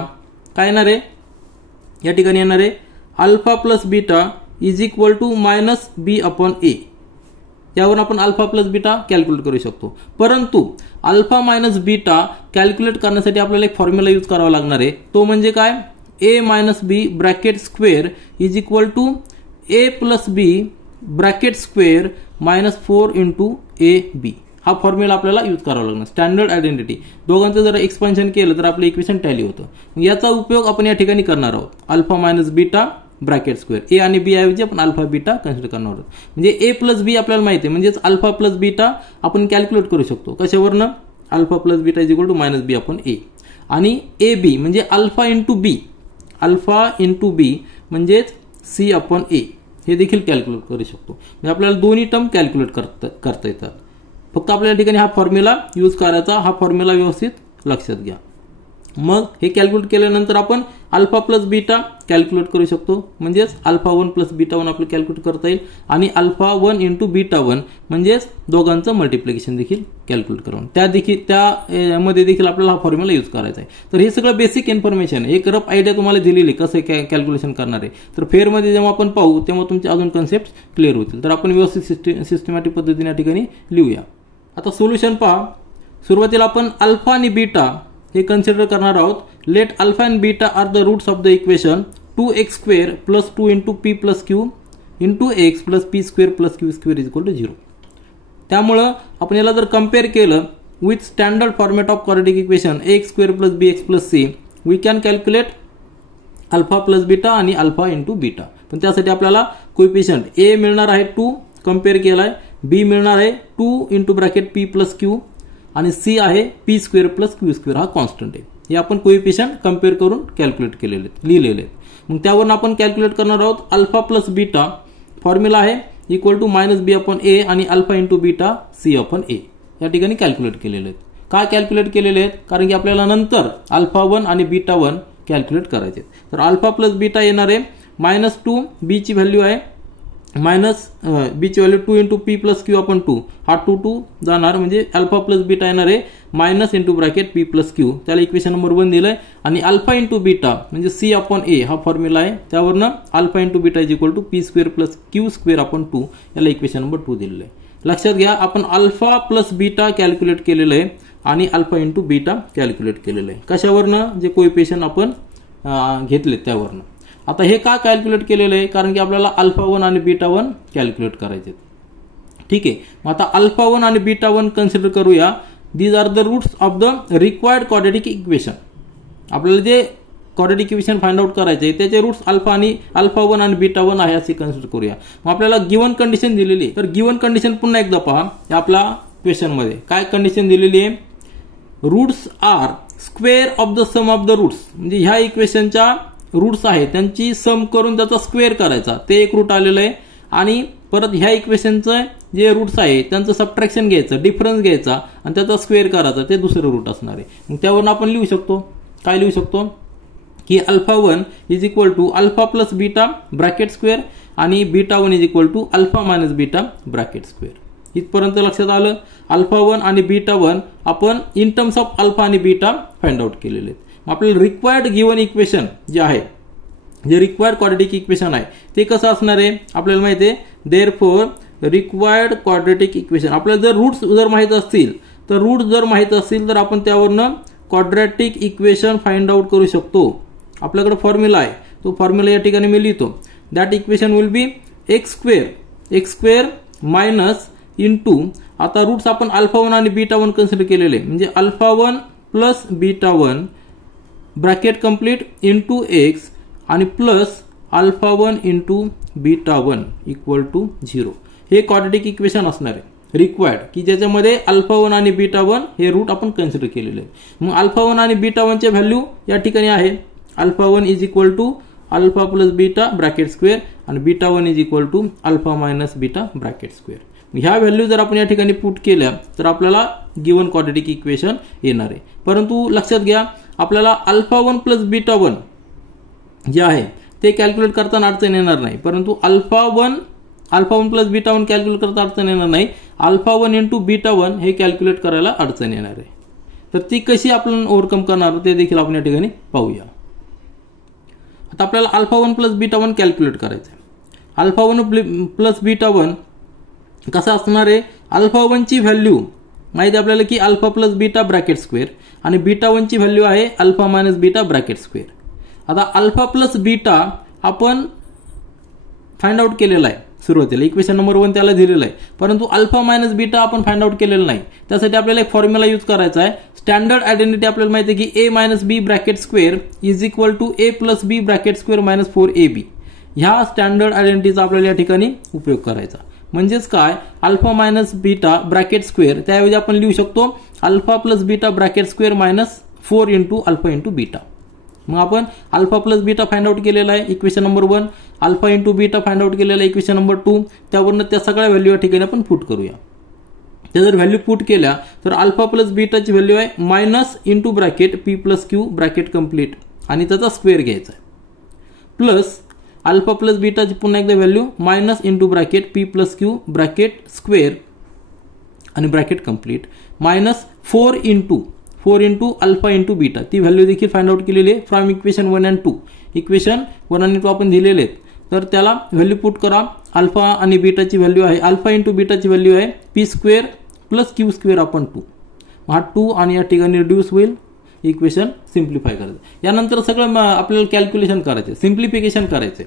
काय येणार आहे? या ठिकाणी येणार आहे alpha plus beta is equal to minus b upon a. त्यावरून आपण अल्फा प्लस बीटा कॅल्क्युलेट करू शकतो. परंतु अल्फा मायनस बीटा कॅल्क्युलेट करण्यासाठी आपल्याला एक फॉर्म्युला यूज करावा लागणार आहे. तो म्हणजे काय? A minus b bracket square is equal to a plus b bracket square minus 4 into a b. हा फॉर्म्युला आपल्याला यूज करावा लागणार. स्टँडर्ड आयडेंटिटी दोघांचं जर एक्सपान्शन केलं तर आपलं इक्वेशन टॅली होतं. याचा उपयोग आपण या ठिकाणी करणार आहोत. Alpha minus beta bracket square a आणि बी ऐवजी आपण अल्फा बीटा कन्सिडर करणार आहोत. म्हणजे ए प्लस बी आपल्याला माहिती आहे म्हणजेच अल्फा प्लस बीटा आपण कॅल्क्युलेट करू शकतो. कशावरनं? Alpha plus beta is equal to minus b upon a. आणि ए बी म्हणजे अल्फा इंटू बी म्हणजेच सी अपॉन ए हे देखील कॅल्क्युलेट करू शकतो. म्हणजे आपल्याला दोन्ही टर्म कॅल्क्युलेट करता येतात. फक्त आपल्या ठिकाणी हा फॉर्म्युला यूज करायचा. हा फॉर्म्युला व्यवस्थित लक्षात घ्या. मग हे कॅल्क्युलेट केल्यानंतर आपण अल्फा प्लस बीटा कॅल्क्युलेट करू शकतो. म्हणजेच अल्फा1 प्लस बीटा1 आपल्याला कॅल्क्युलेट करता येईल आणि अल्फा1 इंटू बीटा1 म्हणजेच दोघांचं मल्टिप्लिकेशन देखील कॅल्क्युलेट करून त्यामध्ये देखील आपल्याला हा फॉर्म्युला यूज करायचा आहे. तर हे सगळं बेसिक इन्फॉर्मेशन एक रफ आयडिया तुम्हाला दिलेली कसं कॅल्क्युलेशन करणार आहे. तर फेअरमध्ये जेव्हा आपण पाहू तेव्हा तुमचे अजून कन्सेप्ट क्लिअर होतील. तर आपण व्यवस्थित सिस्टमॅटिक पद्धतीने या ठिकाणी लिहूया. आता सोल्युशन पहा. सुरुवातीला आपण अल्फा आणि बीटा हे कन्सिडर करणार आहोत. Let alpha and beta are the roots of the equation 2x square plus 2 into p plus q into x plus p square plus q square is equal to 0. त्यामुळं आपण याला जर compare केलं with standard format of quadratic equation x square plus b x plus c we can calculate alpha plus beta आणि alpha into beta. पण त्यासाठी आपल्याला coefficient ए मिळणार आहे 2 कम्पेअर केलाय. बी मिळणार आहे 2 into bracket p plus Q आणि सी आहे P square plus q square हा कॉन्स्टंट आहे. हे आपण कोएफिशियंट कम्पेअर करून कॅल्क्युलेट केलेले लिहिलेले आहेत. मग त्यावरून आपण कॅल्क्युलेट करणार आहोत अल्फा प्लस बीटा फॉर्म्युला आहे equal to minus b upon a आणि alpha into beta c upon a या ठिकाणी कॅल्क्युलेट केलेले आहेत. काय कॅल्क्युलेट केलेले आहेत? कारण की आपल्याला नंतर अल्फा1 आणि बीटा1 कॅल्क्युलेट करायचे. तर अल्फा प्लस बीटा येणार आहे -2 बी ची व्हॅल्यू आहे मायनस बी ची value 2 into p plus Q upon 2 हा 2 जाणार म्हणजे अल्फा प्लस बीटा येणार आहे minus into bracket p plus q त्याला इक्वेशन नंबर 1 दिलंय आणि अल्फा इंटू बीटा म्हणजे सी अपॉन ए हा फॉर्म्युला आहे. त्यावरनं alpha into beta is equal to p square plus q square upon 2 याला इक्वेशन नंबर 2 दिलेलं आहे. लक्षात घ्या आपण अल्फा प्लस बीटा कॅल्क्युलेट केलेलं आहे आणि अल्फा इंटू बीटा कॅल्क्युलेट केलेलं आहे. कशावरनं? जे कोएफिशियंट आपण घेतले त्यावरनं. आता हे का कॅल्क्युलेट केलेलं आहे? कारण की आपल्याला अल्फा1 आणि बीटा1 कॅल्क्युलेट करायचे. ठीक आहे. मग आता अल्फा1 आणि बीटा1 कन्सिडर करूया. These are the roots of the required quadratic equation. आपल्याला जे क्वाड्रेटिक इक्वेशन फाइंड आउट करायचे त्याचे रूट्स अल्फा1 आणि बीटा1 आहे असे कन्सिडर करूया. मग आपल्याला गिवन कंडिशन दिलेली आहे. तर गिवन कंडिशन पुन्हा एकदा पहा. आपल्या क्वेश्चनमध्ये काय कंडिशन दिलेली आहे? Roots are square of the sum of the roots. म्हणजे ह्या इक्वेशनच्या रूट्स आहेत त्यांची सम करून त्याचा स्क्वेअर करायचा ते एक रूट आलेलं आहे आणि परत ह्या इक्वेशनचं जे रूट्स आहे त्यांचं सबट्रॅक्शन घ्यायचं डिफरन्स घ्यायचा आणि त्याचा स्क्वेअर करायचा ते दुसरं रूट असणार आहे. मग त्यावरून आपण लिहू शकतो काय लिहू शकतो की alpha is equal to alpha plus beta bracket square आणि β1 is equal to alpha minus beta bracket square. इथपर्यंत लक्षात आलं. अल्फा1 आणि β1 आपण इन टर्म्स ऑफ अल्फा आणि बीटा फाइंड आउट केलेले आहेत. मग आपल्याला रिक्वायर्ड गिवन इक्वेशन जे आहे, जे रिक्वायर्ड क्वाड्रेटिक इक्वेशन आहे ते कसं असणार आहे आपल्याला माहिती आहे. देअरफॉर रिक्वायर्ड क्वाड्रेटिक इक्वेशन, आपल्याला जर रूट्स जर माहित असतील तर आपण त्यावरनं क्वाड्रॅटिक इक्वेशन फाइंड आउट करू शकतो. आपल्याकडे फॉर्म्युला आहे, तो फॉर्म्युला या ठिकाणी मी लिहितो. That equation will be x square minus into, आता रूट्स आपण अल्फा1 आणि β1 कन्सिडर केलेले, म्हणजे alpha plus β1 bracket complete into x आणि plus alpha into β1 equal to 0. हे क्वाड्रॅटिक इक्वेशन असणार आहे रिक्वायर्ड, की ज्याच्यामध्ये अल्फा1 आणि β1 हे रूट आपण कन्सिडर केलेले आहे. मग अल्फा1 आणि β1 चे व्हॅल्यू या ठिकाणी आहे. Alpha is equal to alpha plus beta bracket square आणि β1 is equal to alpha minus beta bracket square. ह्या व्हॅल्यू जर आपण या ठिकाणी पुट केल्या तर आपल्याला गिवन क्वाड्रॅटिक इक्वेशन येणार आहे. परंतु लक्षात घ्या, आपल्याला अल्फा1 प्लस β1 जे आहे ते कॅल्क्युलेट करताना अडचण येणार नाही. परंतु अल्फा1 प्लस β1 कॅल्क्युलेट करता अडचण येणार नाही. अल्फा1 इंटू β1 हे कॅल्क्युलेट करायला अडचण येणार आहे. तर ती कशी आपण ओव्हरकम करणार ते देखील आपण या ठिकाणी पाहूया. आता आपल्याला अल्फा1 प्लस β1 कॅल्क्युलेट करायचं आहे. अल्फा1 प्लस β1 कसं असणार आहे, अल्फा1 ची व्हॅल्यू माहिती आपल्याला की alpha plus beta bracket square आणि β1 ची व्हॅल्यू आहे alpha minus beta bracket square. आता अल्फा प्लस बीटा आपण फाइंड आउट केलेला आहे सुरुवातीला, इक्वेशन नंबर 1 त्याला दिलेला आहे. परंतु अल्फा मायनस बीटा आपण फाइंड आउट केलेला नाही. त्यासाठी आपल्याला एक फॉर्म्युला यूज करायचा आहे. स्टँडर्ड आयडेंटिटी आपल्याला माहिती आहे की a minus b bracket square is equal to a plus b bracket square minus 4ab. ह्या स्टँडर्ड आयडेंटिटीचा आपल्याला या ठिकाणी उपयोग करायचा. म्हणजेच काय, alpha minus beta bracket square त्याऐवजी आपण लिहू शकतो alpha plus beta bracket square minus 4 into alpha into beta. मग आपण alpha plus beta find out केलेला आहे equation number 1, alpha into beta find out केलेला आहे इक्वेशन नंबर 2. त्यावरून त्या सगळ्या व्हॅल्यू या ठिकाणी आपण पुट करूया. त्या जर व्हॅल्यू पुट केल्या तर अल्फा प्लस बीटाची व्हॅल्यू आहे minus into bracket p plus q bracket complete आणि त्याचा स्क्वेअर घ्यायचा आहे, प्लस अल्फा प्लस बीटाची पुन्हा एकदा value minus into bracket p plus q bracket square आणि bracket complete minus 4 into alpha into beta. ती व्हॅल्यू देखील फाइंड आउट केलेली आहे फ्रॉम इक्वेशन 1 and 2. इक्वेशन 1 आणि 2 आपण दिलेले आहेत, तर त्याला व्हॅल्यू पुट करा. अल्फा आणि बीटाची व्हॅल्यू आहे, अल्फा इंटू बीटाची व्हॅल्यू आहे P square plus q square upon 2. हा 2 आणि या ठिकाणी रिड्यूस होईल. इक्वेशन सिम्प्लिफाय करायचं. यानंतर सगळं आपल्याला कॅल्क्युलेशन करायचं, सिम्प्लिफिकेशन करायचं.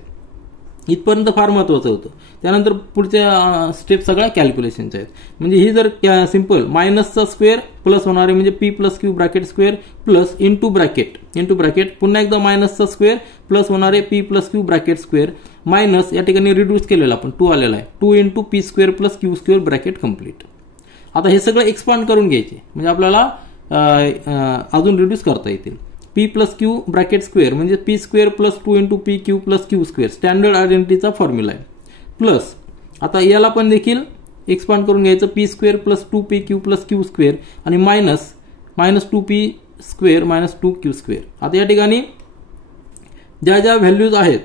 इथपर्यंत फार महत्त्वाचं होतं. त्यानंतर पुढच्या स्टेप सगळ्या कॅल्क्युलेशनच्या आहेत. म्हणजे ही जर सिंपल मायनसचा स्क्वेअर प्लस होणार आहे म्हणजे P plus q bracket square plus into bracket पुन्हा एकदा मायनसचा स्क्वेअर प्लस होणार आहे P plus q bracket square minus या ठिकाणी रिड्यूस केलेला आपण 2 आलेला आहे 2 into P square plus q square bracket complete. आता हे सगळं एक्सपांड करून घ्यायचे म्हणजे आपल्याला अजून रिड्यूस करता येतील. P plus q bracket square म्हणजे p square plus 2 into p q plus q square standard आयडेंटिटीचा फॉर्म्युला आहे. प्लस आता याला पण देखील एक्सपांड करून घ्यायचं p square plus 2 p q plus q square आणि minus 2 p square minus 2 q square. आता या ठिकाणी ज्या व्हॅल्यूज आहेत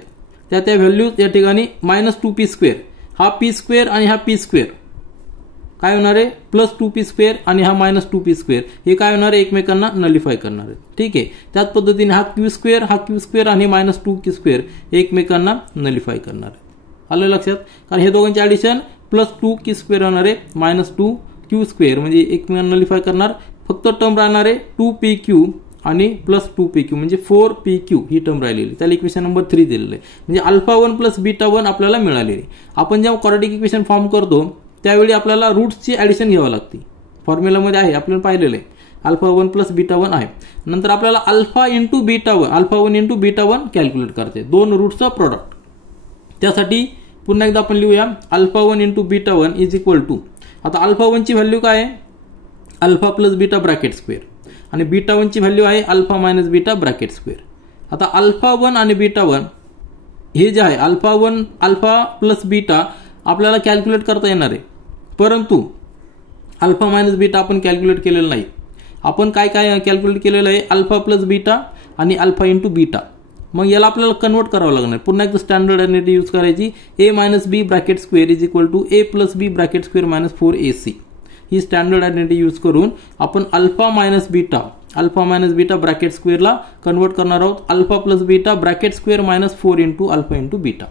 त्या व्हॅल्यूज या ठिकाणी मायनस 2 पी स्क्वेअर, हा पी स्क्वेअर आणि हा पी स्क्वेअर काय होणार आहे प्लस 2 पी स्क्वेअर आणि हा मायनस 2 पी स्क्वेअर हे काय होणार आहे एकमेकांना नलिफाय करणार आहे. ठीक आहे, त्याच पद्धतीने हा क्यू स्क्वेअर आणि मायनस 2 क्यू स्क्वेअर एकमेकांना नलिफाय करणार आहे. आलं लक्षात, कारण हे दोघांचे ऍडिशन प्लस 2 क्यू स्क्वेअर होणार आहे मायनस 2 क्यू स्क्वेअर म्हणजे एकमेकांना नलिफाय करणार. फक्त टर्म राहणार आहे 2 पी क्यू आणि प्लस 2 पी क्यू म्हणजे 4 पी क्यू ही टर्म राहिलेली. त्याला इक्वेशन नंबर 3 दिलेलं आहे. म्हणजे अल्फा 1 प्लस बीटा 1 आपल्याला मिळालेली. आपण जेव्हा क्वाड्रॅटिक इक्वेशन फॉर्म करतो त्यावेळी आपल्याला रूट्सची ऍडिशन घ्यावी लागते. फॉर्म्युलामध्ये आहे आपल्याला पाहिलेलं आहे अल्फा 1 प्लस बीटा 1 आहे. नंतर आपल्याला अल्फा 1 इंटू बीटा 1 कॅल्क्युलेट करायचे, दोन रूट्सचं प्रोडक्ट. त्यासाठी पुन्हा एकदा आपण लिहूया alpha 1 into beta 1 is equal to, आता अल्फा 1 ची व्हॅल्यू काय आहे alpha plus beta bracket square आणि बीटा 1 ची व्हॅल्यू आहे alpha minus beta bracket square. आता अल्फा 1 आणि बीटा 1 हे जे आहे अल्फा प्लस बीटा आपल्याला कॅल्क्युलेट करता येणार आहे, परंतु अल्फा मायनस बीटा आपण कॅल्क्युलेट केलेलं नाही. आपण काय कॅल्क्युलेट केलेलं आहे अल्फा प्लस बीटा आणि अल्फा इंटू बीटा. मग याला आपल्याला कन्वर्ट करावं लागणार. पुन्हा एकदा स्टँडर्ड आयडेंटिटी यूज करायची. a - b bracket square is equal to a + b bracket square minus 4ac. ही स्टँडर्ड आयडेंटिटी यूज करून आपण अल्फा मायनस बीटा ब्रॅकेट स्क्वेअरला कन्वर्ट करणार आहोत. Alpha plus beta bracket square minus 4 × alpha × beta.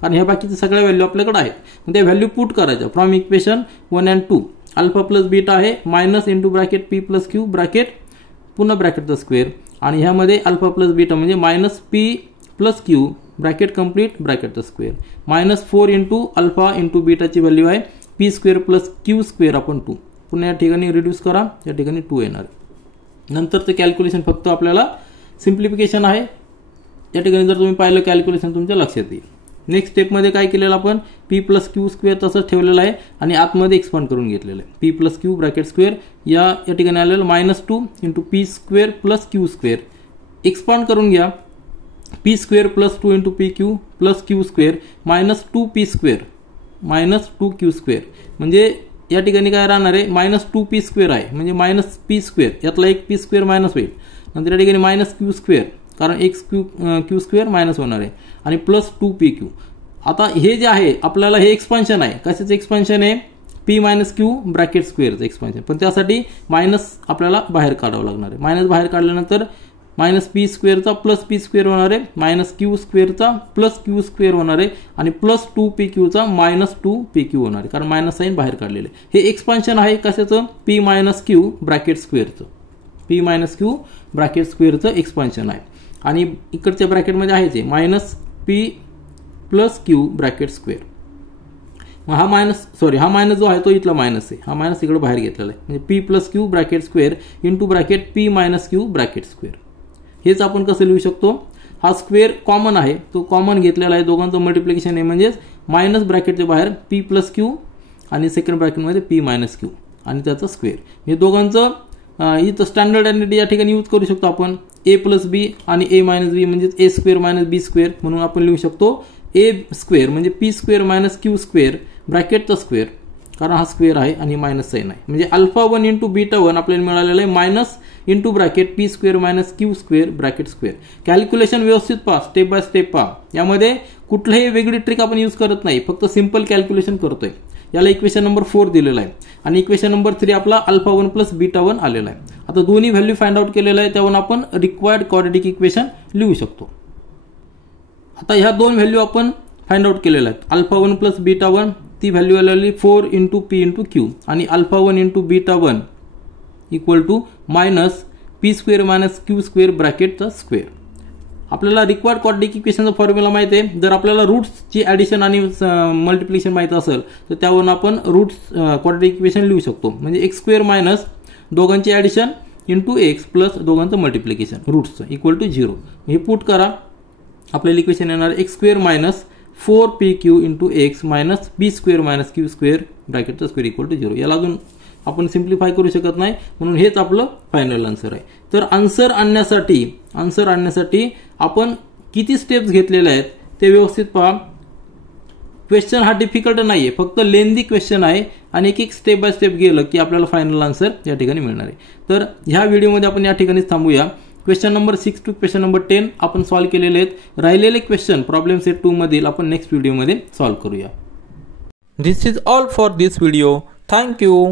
कारण ह्या बाकीच्या सगळ्या व्हॅल्यू आपल्याकडे आहेत. मग त्या व्हॅल्यू पुट करायच्या from equation 1 and 2. Alpha plus beta आहे minus into bracket p + q bracket पुन्हा ब्रॅकेटचा स्क्वेअर आणि ह्यामध्ये अल्फा प्लस बीटा म्हणजे minus p + q bracket complete ब्रॅकेटचा स्क्वेअर मायनस 4 × अल्फा × बीटाची व्हॅल्यू आहे p² + q² अपॉन 2. पुन्हा या ठिकाणी रिड्यूस करा, या ठिकाणी 2 येणार. नंतरचं कॅल्क्युलेशन फक्त आपल्याला सिम्प्लिफिकेशन आहे. या ठिकाणी जर तुम्ही पाहिलं कॅल्क्युलेशन तुमच्या लक्षात येईल. नेक्स्ट स्टेपमध्ये काय केलेलं आपण p + q² तसंच ठेवलेलं आहे आणि आतमध्ये एक्सपांड करून घेतलेलं आहे. p + q ब्रॅकेट स्क्वेअर या ठिकाणी आलेलं -2 × p² + q². एक्सपांड करून घ्या. p² + 2 × pq + q² -2p² -2q² म्हणजे या ठिकाणी काय राहणार आहे -2p² आहे म्हणजे -p². यातला एक p² मायनस होईल. नंतर या ठिकाणी -q² कारण एक q² मायनस होणार आहे आणि +2pq. आता हे जे आहे आपल्याला हे एक्सपान्शन आहे. कशाचं एक्सपान्शन आहे p - q ब्रॅकेट स्क्वेअरचं एक्सपान्शन. पण त्यासाठी मायनस आपल्याला बाहेर काढावं लागणार आहे. मायनस बाहेर काढल्यानंतर -p² चा +p² होणार आहे -q² चा +q² होणार आहे आणि +2pq चा -2pq होणार आहे कारण मायनस साइन बाहेर काढलेले. हे एक्सपान्शन आहे कशाचं p - q ब्रॅकेट स्क्वेअरचं. p - q ब्रॅकेट स्क्वेअरचं एक्सपान्शन आहे आणि इकडच्या ब्रॅकेटमध्ये आहे -p + q ब्रॅकेट स्क्वेअर. हा मायनस जो आहे तो इथला मायनस आहे. हा मायनस इकडे बाहेर घेतलेला आहे म्हणजे p + q bracket square into bracket p - q bracket square. हेच आपण कसं लिहू शकतो. हा स्क्वेअर कॉमन आहे तो कॉमन घेतलेला आहे. दोघांचं मल्टिप्लिकेशन आहे म्हणजेच मायनस ब्रॅकेटच्या बाहेर p + q आणि सेकंड ब्रॅकेटमध्ये p - q आणि त्याचा स्क्वेअर. हे दोघांचं इथं स्टँडर्ड आयडेंटिटी या ठिकाणी यूज करू शकतो आपण. a + b आणि a - b म्हणजेच a² - b² म्हणून आपण लिहू शकतो a² म्हणजे p² - q² ब्रॅकेटचा स्क्वेअर कारण हा स्क्वेअर आहे आणि मायनस साइन आहे म्हणजे α1 × β1 आपल्याला मिळालेलं आहे minus into bracket p² - q² bracket square. Calculation व्यवस्थित पहा, स्टेप बाय स्टेप पहा. यामध्ये कुठलीही वेगळी ट्रिक आपण यूज करत नाही, फक्त सिंपल कॅल्क्युलेशन करतोय. याला इक्वेशन नंबर 4 दिलेला आहे आणि इक्वेशन नंबर 3 आपला α1 + β1 आलेला आहे. आता दोन्ही व्हॅल्यू फाइंड आउट केलेला आहे त्यावरून आपण रिक्वायर्ड क्वाड्रॅटिक इक्वेशन लिहू शकतो. आता ह्या दोन व्हॅल्यू आपण फाइंड आउट केलेल्या आहेत. α1 + β1 ती व्हॅल्यू आलेली 4 × p × q आणि α1 × β1 इक्वल टू -p² - q² ब्रॅकेटचा स्क्वेअर. आपल्याला रिक्वायर्ड क्वाड्रॅटिक इक्वेशनचा फॉर्म्युला माहिती आहे. जर आपल्याला रूट्सची ॲडिशन आणि मल्टिप्लिकेशन माहित असेल तर त्यावरून आपण रूट्स क्वाड्रॅटिक इक्वेशन लिहू शकतो. म्हणजे x² - दोघांची ॲडिशन इंटू x प्लस दोघांचं मल्टिप्लिकेशन रूट्सचं इक्वल टू 0. हे पुट करा. आपल्याला इक्वेशन येणार x² - 4pq × x -p² - q² ब्रॅकेटचा स्क्वेअर इक्वल टू 0. याला अजून आपण सिम्प्लिफाय करू शकत नाही म्हणून हेच आपलं फायनल आन्सर आहे. तर आन्सर आणण्यासाठी आपण किती स्टेप्स घेतलेले आहेत ते व्यवस्थित पहा. क्वेश्चन हा डिफिकल्ट नाहीये, फक्त लेंदी क्वेश्चन आहे आणि एक स्टेप बाय स्टेप गेलं की आपल्याला फायनल आन्सर या ठिकाणी मिळणार आहे. तर ह्या व्हिडिओमध्ये आपण या ठिकाणी थांबूया. Question number 6 to question number 10 आपण सॉल्व्ह केलेले आहेत. राहिलेले क्वेश्चन प्रॉब्लेम सेट 2 मधील आपण नेक्स्ट व्हिडिओमध्ये सॉल्व्ह करूया. This is all for this video. Thank you.